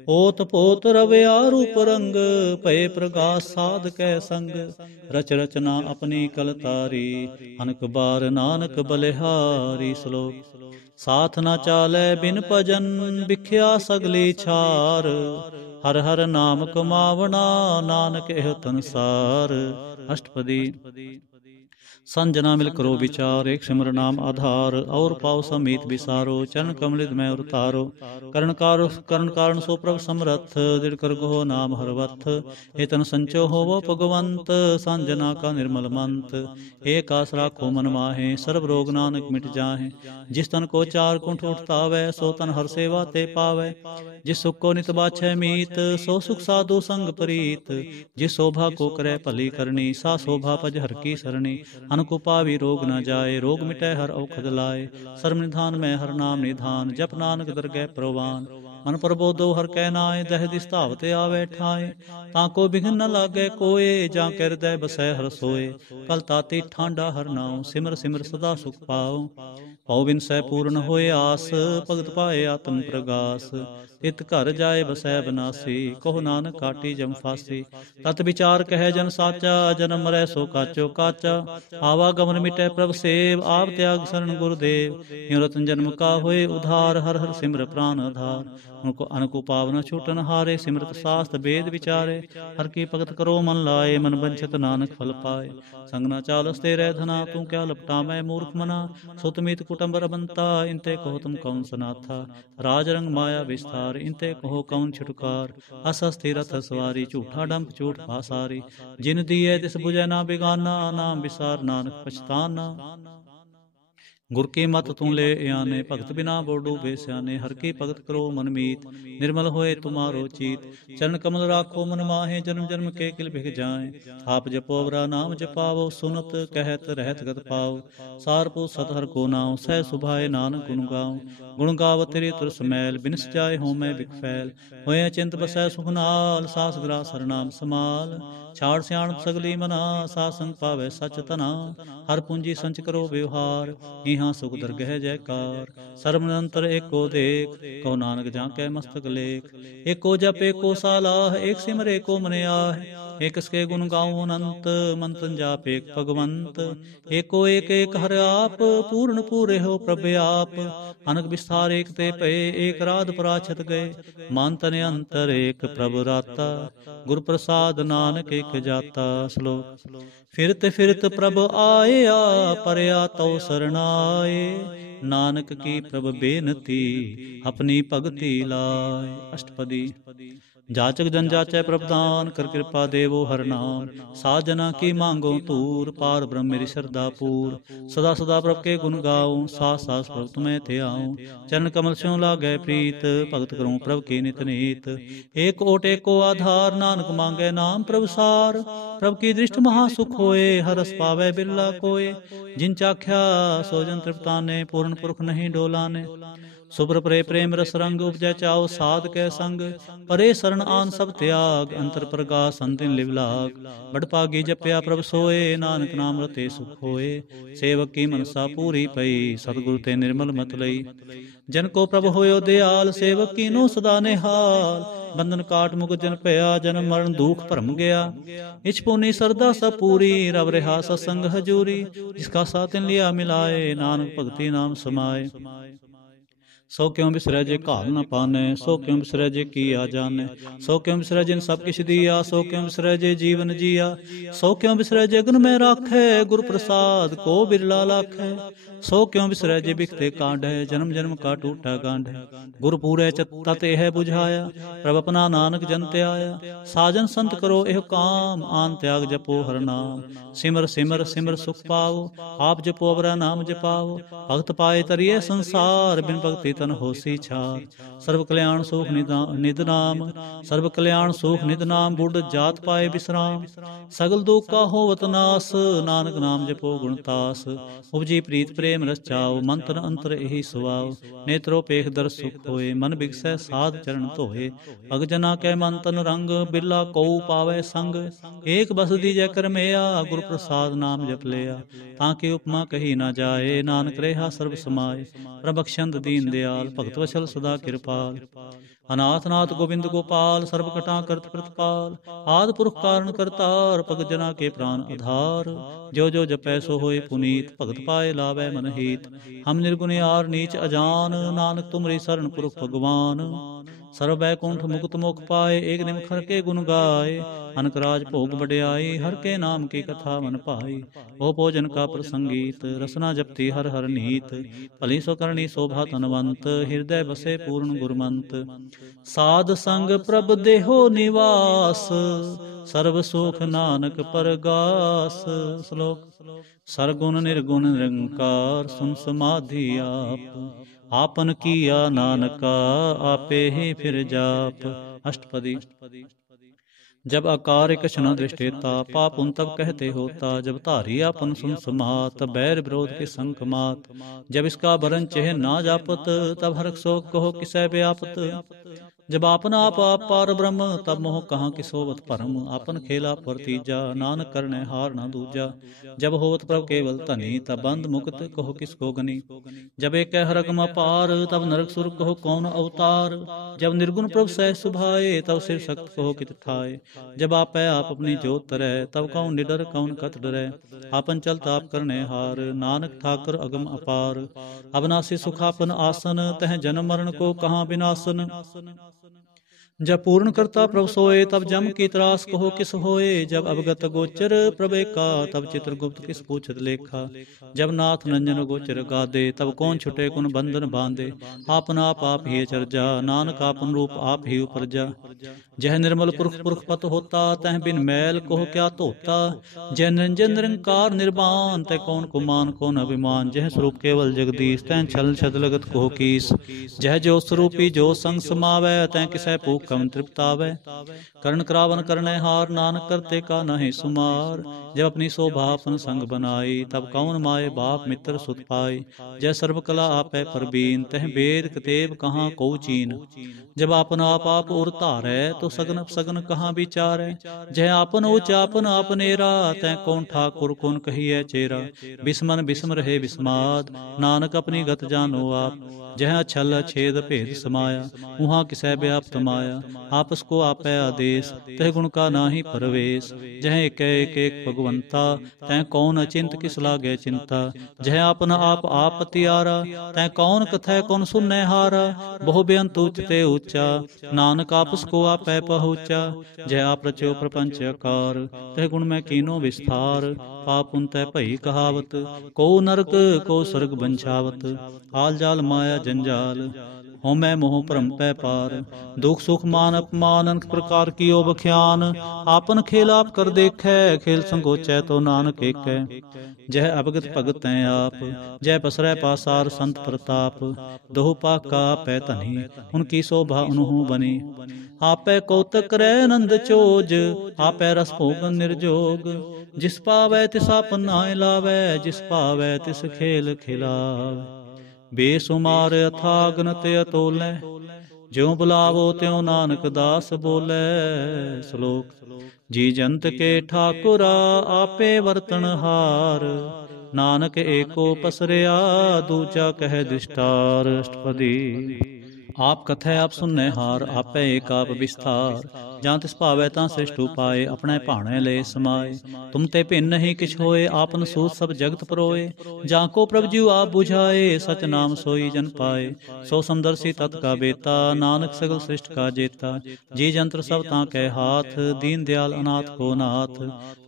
ओत पोत रवया रूप रंग, भय प्रगास साध कै संग। रच रचना अपनी कल तारी, अनक बार नानक बलिहारी। श्लोक। साथ न चालै बिन भजन, बिख्या सगली छार। हर हर नाम कमावना, नानक एह तनसार। अष्टपदी। संजना मिल करो विचार, एक सिमर नाम आधार। और पाओ समीत विसारो, चरण कमलित में उतारो। करण कारण सो प्रभ समरथ, दृढ़ कर गो नाम हरवथ। हेतन संचो होवो भगवंत, संजना का निर्मल मंत। एक आस राखो मन माहे, सर्व रोग नानक मिट जाहे। जिस तन को चार कुंठ उठतावै, सो तन हर सेवा ते पावै। जिस सुख को नित बाछै मीत, सो सुख साधु संग प्रीत। जिस शोभा को करे भली करनी, सा शोभा पज हर की सरणी। अनकुपावी रोग न जाए, रोग मिटै हर औखद लाए। सर्व निधान में हर नाम निधान, जप नानक दरगह प्रवान। मन प्रबोधो हर कै नाय, दह दिस धावते आवे ठाए। ताको बिघन न लागे कोय, जा के हृदय बसै हर सोए। कल ताती ठांडा हर नाम, सिमर सिमर सदा सुख पाओ। पौ बिन सै पूर्ण होए आस, भगत पाए आत्म प्रगास। तित घर जाए बसै बनासी, कहो नानक काटी जम फासी। तत विचार कहे जन साचा, जन्म मरै सो काचो काचा। आवागमन मिटै प्रभ सेव, आप त्याग शरण गुरुदेव। यूं रतन जन्म का होए उधार, हर हर सिमर प्राण आधार। उनको अनको पावन छूटन हारे, सिमरत शास्त्र वेद विचारे। हर की भगत करो मन लाए, मन बंछत नानक फल पाए। संग न चालस तेरे धना, तू क्या लपटा मैं मूर्ख मना। सुतमित कुटुंबर बनता, इनते कहो तुम कौन सनाथा। राज रंग माया विस्तार, इनते कहो कौन छुटकार। हस हस रथ सवारी, झूठा डंक झूठ भासारी। जिन दिए तिस बुझै ना बिगाना, नाम विसार नानक पछताना। गुर की मत तू ले आने, भगत बिना बो डूबे स्याने। हर की भगत करो मन मीत, निर्मल होए तुम्हारो चीत। चरण कमल राखो मन माहे, जन्म जन्म के किल भिग जाए। आप जपो अवरा नाम जपावो, सुनत कहत रहत गत पाओ। सारपो सत हर को नाम, सह सुभाए नानक गुण गाऊं। गुण गावत रे तुरस मैल, बिनस जाए हों मैं बिक फैल। होए चिंत बसै सुख नाल, सास ग्रास हर नाम समाल। छाड़ सियाणप सगली मना, सासंग पावै सच तना। हर पूंजी संच करो व्यवहार, इहाँ सुख दरगह जयकार। सर्व निरंतर एको देख, कहो नानक जाके मस्तक लेख। एको जप एको सालाह, एक सिमर एको मन आह। एक इसके गुण गाऊं अनंत, मंतन जाप एक भगवंत। एको एक एक हर आप, पूर्ण पूरे हो प्रभ आप। अनक विस्तार एक ते पे, एक राध पराछत गए। मान तन अंतर एक प्रभ राता, गुर प्रसाद नानक एक जाता। श्लोक। फिरत फिरत प्रभ आया, परया तो सरनाए। नानक की प्रभ बेनती, अपनी भगति लाए। अष्टपदी। जाचक जन जाचै प्रभदान, कर कृपा देवो हर नाम। साजना की मांगो तूर, पार ब्रह्म मेरी श्रद्धा पूर। सदा सदा प्रभ के गुण गाऊं, सास सास प्रभ तुम्हें थे आऊं। चरण कमल स्यों लागे प्रीत, भगत करूं प्रभ की नित नीत। एक ओट एको आधार, नानक मांगे नाम प्रभ सार। प्रभ की दृष्टि महासुख होए, हरस पावे बिरला कोय। जिन चाख्या सो जन तृप्ताने, पूर्ण पुरख नहीं डोलाने। सुब्र परे प्रेम रस रंग, उपजै चाओ साध कै संग। परे शरण आन सब त्याग, अंतर प्रगास अंतिम लिव लाग। बड़ पागी जपया प्रभ सोए, नानक नाम रते सुख होए। सेवक की मनसा पूरी पई, सतगुरु ते निर्मल मत लई। जन को प्रभ होयो दयाल, सेवक की नो सदा निहाल। बंधन काट मुक जन भया, जन्म मरण दुख भरम गया। इछ पुनि सरदा सब पूरी, रब रिहा सत्संग हजूरी। जिसका साथ लिया मिलाए, नानक भगति नाम समाए। सो क्यों बिसरै जे घाल न पाने, सो क्यों बिसरै जे किया जाने। सो क्यों बिसरै जिन सब किछ दिया, सो क्यों बिसरै जे जीवन जिया। सो क्यों बिसरै जे अगन में राखै, गुर प्रसाद को बिरला लाखै। सो क्यों बिसरै जे बिखते कांढै, जन्म जन्म का टूटा गांढै। गुर पूरे तत यह बुझाया, प्रभ अपना नानक जन ते आया। साजन संत करो एह काम, आन त्याग जपो हर नाम। सिमर सिमर सिमर सुख पाओ, आप जपो अवरा नाम जपाओ। भगत पाए तरिए संसार, बिन भगति तन होसी छार। सर्व कल्याण सुख निध नाम, सर्व कल्याण सुख निध नाम, बुढ़ जात पाए विश्राम। सगल दुख का होवत नास, नानक नाम जपो गुणतास। उपजी प्रीत प्रेम रस चाओ, मंत्र अंतर यही सुवाओ। नेत्रो पेख दर सुख होए, मन बिगसै साध चरण धोए। भग जना कै मन तन रंग, बिरला कऊ पावै संग। एक बस दीजै करमैया, गुर प्रसाद नाम जप लिया। ताकि उपमा कही ना जाए, नानक रेहा सर्ब समाए। प्रबक्षंद दीन दयाल, भगत वशल सदा कृपाल। अनाथ नाथ गोविंद गोपाल, सर्व कटा करत प्रतिपाल। आदि पुरख कारण करतार, भगत जना के प्राण आधार। जो जो जपै सो होए पुनीत, भगत पाए लावै मन हीत। हम निर्गुण यार नीच अजान, नानक तुमरी शरण पुरख भगवान। सर्व बैकुंठ मुक्त मोख पाए, एक निमख हर के गुण गाए। अनक राज भोग बड़ियाई, हर के नाम की कथा मन पाई। ओ भोजन का प्रसंगीत, रसना जपती हर हर नीत। भली सो करनी शोभा तनवंत, हृदय बसे पूर्ण गुरमंत। साध संग प्रभ देहो निवास, सर्व सुख नानक परगास। श्लोक। सरगुण निर्गुण निरंकार, सुन समाधि आप। आपन किया नानका, आपे ही फिर जाप। अष्टपदी। जब आकार कछ न दृष्टेता, पाप उन तब कहते होता। जब धारी आपन सुन समात, बैर विरोध के संक मात। जब इसका बरन चेह ना जापत, तब हरख शोक कहो किसै व्यापत। जब आपन आप पार ब्रह्म, तब मोह कहाँ कि सोवत परम। आपन खेला परतीजा, नानक करने हार न दूजा। जब होवत प्रभ केवल धनी, तब बंद मुक्त कहो किसको गनी। जब एक हरगम अपार, तब नरक सुर कहो कौन अवतार। जब निर्गुण प्रभ सह सुभाए, तब शिव शक्त कहो कित ठाए। जब आप अपनी जोत तरै, तब कौन निडर कौन कत डरै। आपन चलता आप करने हार, नानक ठाकर अगम अपार। अविनाशी सुखापन आसन, तह जन्म मरण को कहाँ विनाशन। जब पूर्ण करता प्रभ सोए, तब जम की त्रास कहो किस होए। जब अवगत गोचर प्रभे का, तब चित्रगुप्त किस पूछत लेखा। जब नाथ नंजन गोचर गादे, तब कौन छुटे कुन बंधन बांधे। आपन आप ही चर्जा, नानक आपन रूप आप ही उपरजा। जह निर्मल पुरख पुरख पत होता, तह बिन मैल कहो क्या धोता। जह निरंजन निरंकार निर्वाण, तह कौन कुमान कौन अभिमान। जह स्वरूप केवल जगदीश, तह छल छद लगत कहो कीस। जह जो स्वरूपी जो संग समावै, तह किसै भूख कम तृप्तावै। करण करावन करने हार, नानक करते का नहीं सुमार। जब अपनी शोभा अपन संग बनाई, तब कौन माए बाप मित्र सुत पाई। जय सर्व कला आपै परबीन, तह वेद कतेब कहाँ को चीन। जब आपन आप उर धारै, तो सगन सगन कहाँ विचारै। जय आपन उच आपन आपनेरा, तह कौन ठाकुर कौन कहिए चेरा। बिस्मन बिस्म रहे बिस्माद, नानक अपनी गत जानो आप। जह छल छेद भेद समाया, उहाँ किसै व्याप्त माया। आपस को आपै आदेश, तह गुण का नाहि परवेश। जह एक एक भगवंता, तह कौन अचिंत किस लागे चिंता। जह आपन आप पतियारा, तह कौन कथै कौन सुनै हारा। बहु बेअंत उच्चते ऊंचा, नानक आपस को आपै पहुँचा। जह आप रचो प्रपंच आकार, तह गुण में कीनो विस्तार। पाप उन तै भई कहावत, को नरक को स्वर्ग बंछावत। आल जाल माया जंजाल, होमै मोह भ्रम पै पार। दुख सुख मान अपमान, अनेक प्रकार की बख्यान। आपन खेल आप कर देखै, खेल संगोचै तो नानक एकै। जह अवगत भगत तै आप, जय पसरै पासार संत प्रताप। दोहु पाक का पै धनी, उनकी शोभा उनहु बनी। आपै कौतक करै नंद चोज, आपै रस भोगन निर्जोग। जिस पावै तिस आपन नाय लावै, जिस पावै तिस खेल खिलावै। बेसुमार अथागन ते अतोलै, ज्यों बुलावो त्यों नानक दास बोलै। श्लोक। जी जंत के ठाकुरा, आपे वर्तन हार। नानक एको पसरिया, दूजा कह दृष्टार। अष्टपदी। आप कथै आप सुनने हार, आपै एक आप विस्तार। जां तिस भावै तां श्रेष्ठ उपाय, अपने भाणे ले समाए। तुम ते भिन्न नहीं किछ होए, आपन सूत सब जगत परोए। जाको प्रभ जीव आप बुझाए, सच नाम सोई जन पाए। सो समदर्शी तत् का बेता, नानक सगल श्रेष्ठ का जेता। जी जंत्र सब तां कै हाथ, दीन दयाल अनाथ को नाथ।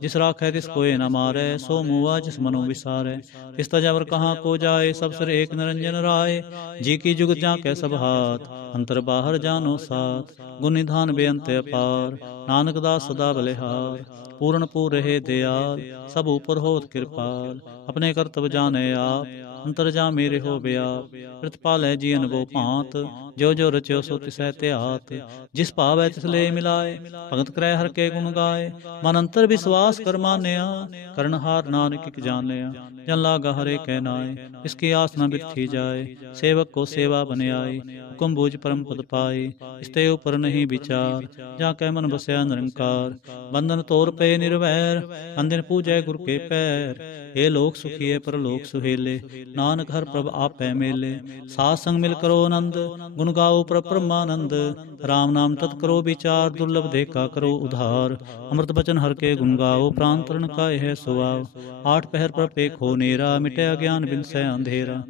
जिस राखै तिस कोय न मारै, सो मुआ जिस मनो विसारै। तिस तजावर कहाँ को जाए, सब सिर एक निरंजन राय। जी की जुग जाकै सब हाथ, अंतर बाहर जानो साथ। गुण निधान बेअंत अपार, नानक दास सदा बलिहार। पूर्ण पूर रहे दयाल, सब ऊपर होत कृपाल। अपने कर्तव्य जाने आप, अंतरजामी रहो व्याप। प्रतिपालै जी अनबो भांत, जो जो रच्यो सो तिसै ध्यात। जिस भावै तिस ले मिलाए, भगत करै हर के गुण गाए। मन अंतर विश्वास कर मानया, करनहार नानक इक जानिया। जन लागा हरे कै नाय, इसकी आस न बिरथी जाए। सेवक को सेवा बन आई, हुक्म बूझ परम पद पाए। इसते ऊपर नहीं विचार, जाकै मन बसया निरंकार। बंधन तोर पे निर्वैर, अंदिन पूजै गुर के पैर। हे लोक सुखिए परलोक सुहेले, नानक हर प्रभ आपै मेले। साध संग मिल करो आनंद, गुण गाओ प्रभ ब्रह्मानंद। राम नाम तत् करो विचार, दुर्लभ देखा करो उधार। अमृत बचन हर के गुण गाओ, प्राण तरण का यह स्वभाव। आठ पहर पर पेख हो नेरा, मिटे अज्ञान बिनसै अंधेरा।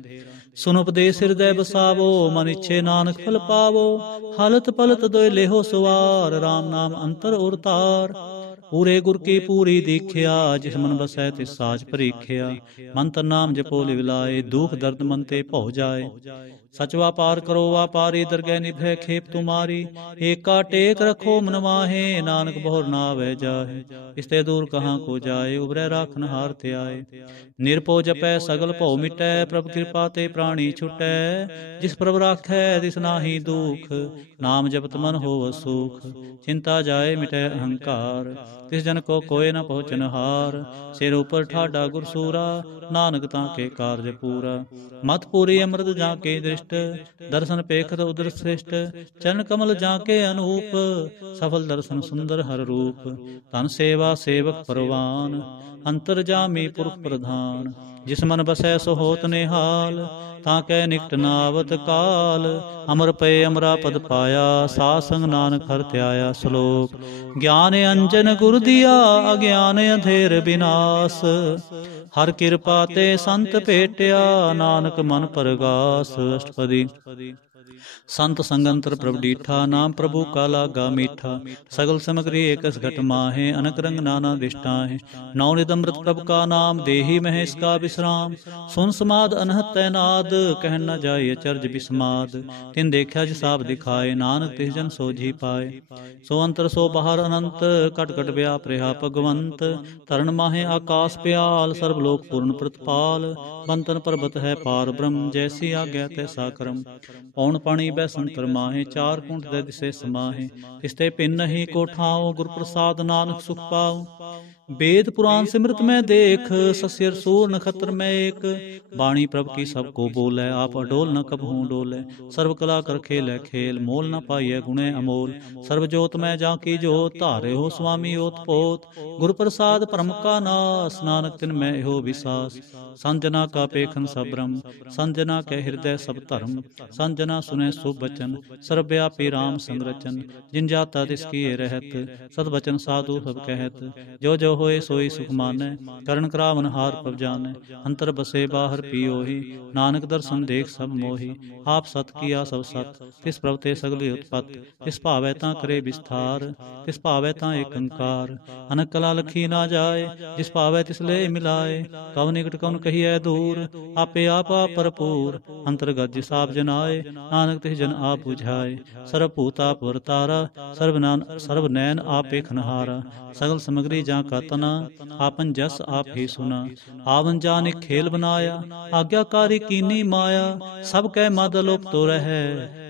सुन उपदेश हृदय बसावो, मन इच्छे नानक फल पावो। हालत पलत दोय लेहो सवार, राम नाम अंतर और तार। पूरे गुर की पूरी दीख्या, जिस मन बसै तिस साज परीख्या। मंत्र नाम जपो लिव लाए, दुख दर्द मन ते भौ जाए। सच व्यापार करो व्यापारी, दरगह निभै खेप तुम्हारी। एका टेक रखो मन माहे, नानक बहुर नावै जाहे। इसते दूर कहाँ को जाए, उबरै राखन हार ते आए। निरपो जपै सगल भौ मिटै, प्रभ कृपा ते प्राणी छुटै। जिस प्रभ राखै तिस नाहि दुख, नाम जपत मन होव सुख। चिंता जाए मिटै अहंकार, तिस जन को कोय न पहुँचन हार। सिर ऊपर ठाडा गुरसूरा, नानक ताके कारज पूरा। मत पूरी अमृत जाके दृष्ट, दर्शन पेखत उदर श्रेष्ठ। चरण कमल जाके अनूप, सफल दर्शन सुंदर हर रूप। तन सेवा सेवक परवान, अंतरजामी पुरख प्रधान। जिस मन बसै सो होत निहाल, ताकै निकट नावत काल। अमर पे अमरा पद पाया, साध संग नानक हर त्याया। श्लोक ज्ञान अंजन गुर दिया, अज्ञान अंधेर विनाश। हर कृपा ते संत भेटिया, नानक मन परगास। अष्टपदी संत संगंतर प्रभ डीठा, नाम प्रभु का लागा मीठा। सगल सामग्री एकस घट माहे, अनक रंग नाना दिष्टाहें। नौ निद अमृत प्रभ का नाम, देही मह इसका विश्राम। सुन समाद अनहत नाद, कह न जाय चर्ज विस्माद। तिन देखा जिसाब दिखाए, नानक तिस जन सोझी पाए। सो अंतर सो बाहर अनंत, कट कट व्याप रहा भगवंत। तरण माहे आकाश प्याल, सर्वलोक पूर्ण प्रतिपाल। बंतन पर्वत है पार ब्रह्म, जैसी आज्ञा तैसा करम। पौन पानी बैसंतर माहे, चार कुंठ दे दिसे समाहे। तिसते भिन्न नहीं को ठाओ, गुर प्रसाद नानक सुख पाओ। वेद पुराण सिमृत में देख, सस्यर सूर नक्षत्र में एक। वाणी प्रभ की सबको बोले, आप अडोल न कबहू डोले। सर्व कला कर खेलै खेल, मोल न पाइय गुणे अमोल। सर्व जोत में जाकी जोत, धारे हो स्वामी ओत पोत। गुर प्रसाद परम का नास, नानक तिन में हो विसास। संजना का पेखन सब ब्रह्म, संजना के हृदय सब धर्म। संजना सुने शुभ वचन, सर्वव्यापी राम संरचन। जिन जाता तिसकी रहत, सदवचन साधु सब कहत। जो जो होए सोई सुख मानै, करण करावन हार प्रभ जानै। अंतर बसे बाहर पियोहि, नानक दर्शन देख सब मोहि। आप सत किया सब सत, तिस प्रभ ते सगली उत्पत। तिस भावै तां करे विस्तार, तिस भावै तां एक अंकार। अनक कला लखी ना जाए, जिस भावै तिस ले मिलाए। कव निकट कवन कहिए दूर, आपे आप भरपूर। अंतर्गत जिस आप जनाए, नानक तिस जन आप बुझाए। सर्वभूत आप वर्तारा, सर्व नैन आप पेखनहारा। सगल सामग्री जा का तना, आपन जस आप ही सुना। आवन जान एक खेल बनाया, आज्ञाकारी कीनी माया। सब कह मद अलोप तो रहे,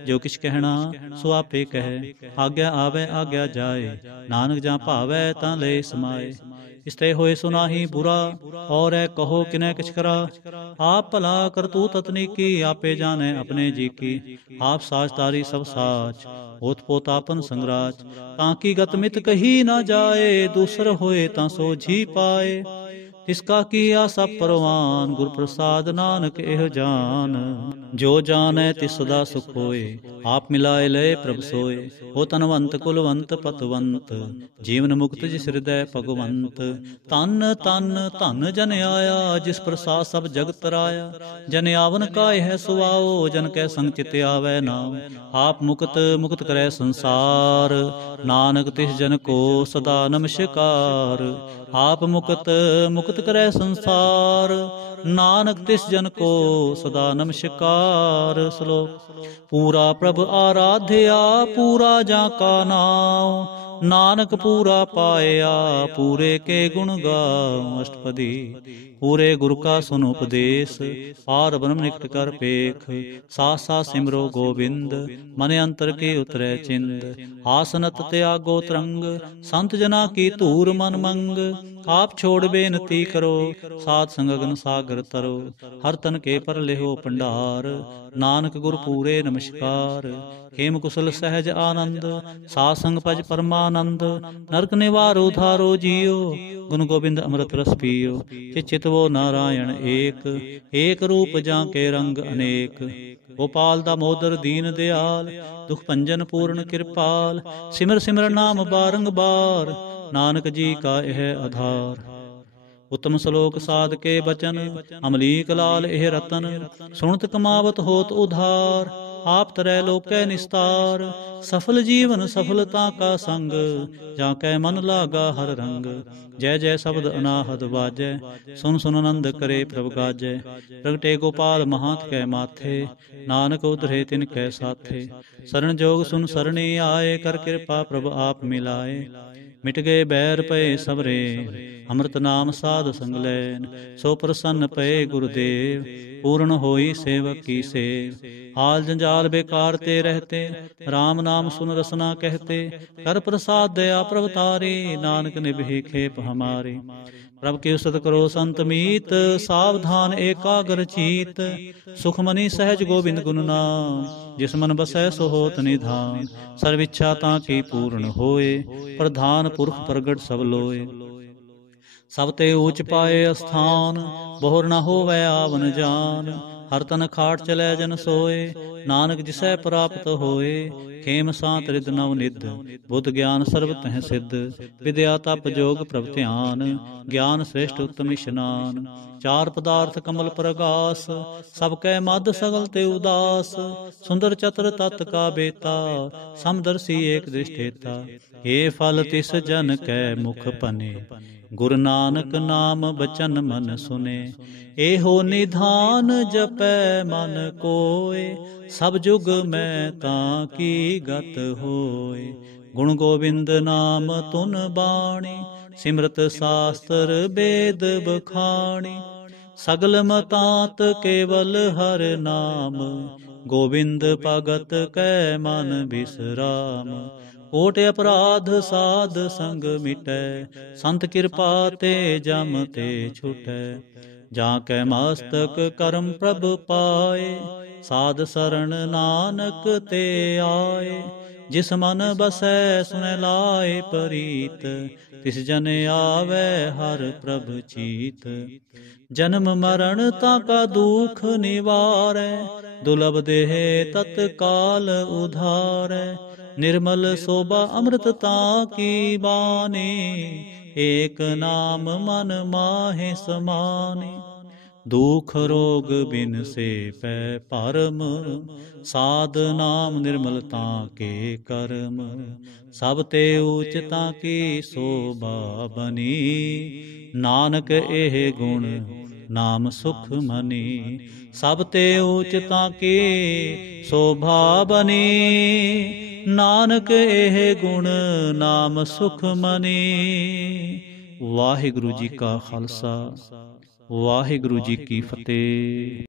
जो किछ कहना सो आपे कहे। आज्ञा आवे आज्ञा जाए, नानक जा भावै तां ले समाए। इसते होए सुनाही बुरा, और है कहो किनै किछ करा। आप भला करतू ततनीकी, आपे जाने अपने जी की। आप साच तारी सब साच, होत पोत आपन संगराच। ताकि गत मित कही ना जाए, दूसर होए तां सोझी पाए। तिसका किया सब परवान, गुर प्रसाद नानक एह जान। जो जानै तिस सदा सुख होए, आप मिलाए लय प्रभ सोए। हो तनवंत कुलवंत पतवंत, जीवन मुक्त जिस हृदय भगवंत। तन तन धन जन आया, जिस प्रसाद सब जगत तराया। जन आवन का यह सुआओ, जन कै संग चित आवे नाम। आप मुक्त मुक्त करे संसार, नानक तिस जन को सदा नमस्कार। आप मुक्त मुक्त करे संसार, नानक तिस जन को सदा नमस्कार। श्लोक पूरा प्रभ आराध्या, पूरा जाका नाम। नानक पूरा पाया पूरे के गुण गाऊं। अष्टपदी। पूरे गुरु का सुन उपदेश पार ब्रह्म निकट कर पेख। साथ साथ सिमरो गोविंद मन अंतर के उतरे चिंद। आसनत त्यागो तरंग संत जना की धूर मन मंग। आप छोड़ बेनती करो सात संगगन सागर तरो। हर तन के पर लेहो भंडार नानक गुर पूरे नमस्कार। हेम कुशल सहज आनंद सात संग भज परमानंद। नरक निवारो धारो जियो गुण गोबिंद अमृत रस पियो। चित वो नारायण एक एक रूप जाके रंग अनेक। गोपाल दामोदर दीन दयाल दुख भंजन पूर्ण कृपाल। सिमर सिमर नाम बारंबार नानक जी का यह आधार। उत्तम श्लोक साध के बचन अमलीक लाल एह रतन। सुनत कमावत होत उधार आप तरह लोकै निस्तार। सफल जीवन सफलता का संग जाकै मन लागा हर रंग। जय जय शब्द अनाहद बाजै सुन सुन आनंद करे प्रभ गाजै। प्रगटे गोपाल महांत कै माथे नानक उधरे तिन कै साथे। शरण जोग सुन सरणी आए कर कृपा प्रभ आप मिलाए। मिट गए बैर पए सबरे अमृत नाम साध संग लैन। सो प्रसन्न पए गुरुदेव पूर्ण होई सेवक की सेव। हाल जंजाल बेकार ते रहते राम नाम सुन रसना कहते। कर प्रसाद दया प्रभ तारे नानक निभे खेप हमारे। प्रभ के उसत करो संत मीत सावधान एकाग्र चीत। सुखमनी सहज गोविंद गुण नाम जिस मन बसै सो होत निधान। सर्व इच्छा ताकी पूर्ण होए प्रधान पुरख प्रगट सब लोए। सब ते ऊंच पाए स्थान बहुर न होवै आवन जान। हर तन खाट चलै जन सोए नानक जिसै प्राप्त होए। खेम सांत रिद नव निध बुद्ध ज्ञान सर्व तह सिद्ध। विद्या तप जोग प्रभ ध्यान ज्ञान श्रेष्ठ उत्तम स्नान। चार पदार्थ कमल प्रगास सब कै मद सगल ते उदास। सुंदर चतुर तत् का बेता समदर्शी एक दृष्टेता। हे फल तिस जन कै मुख पने गुरु नानक नाम बचन मन सुने। एहो निधान जपै मन कोय सब जुग में ताकी गत होय। गुण गोविंद नाम तुन बाणी सिमरत शास्त्र वेद बखाणी। सगल मतांत केवल हर नाम गोविंद भगत कै मन बिसराम। कोट अपराध साध संग मिटै संत कृपा ते जम ते छुटै। जाकै मस्तक करम प्रभ पाए साध शरण नानक ते आए। जिस मन बसै सुन लाए परीत तिस जन आवे हर प्रभ चीत। जन्म मरण ताका दुख निवारै दुर्लभ देह तत्काल उधारै। निर्मल शोभा अमृत ताकी बानी एक नाम मन माहे समाने। दुख रोग बिन से पै परम साध नाम निर्मलता के कर्म। सब ते ऊचता की शोभा बनी नानक एह गुण नाम सुख मनी। सब ते ऊचता की शोभा बनी नानक एह गुण नाम सुख मनी। वाहिगुरु जी का खालसा वाहिगुरु जी की फतेह।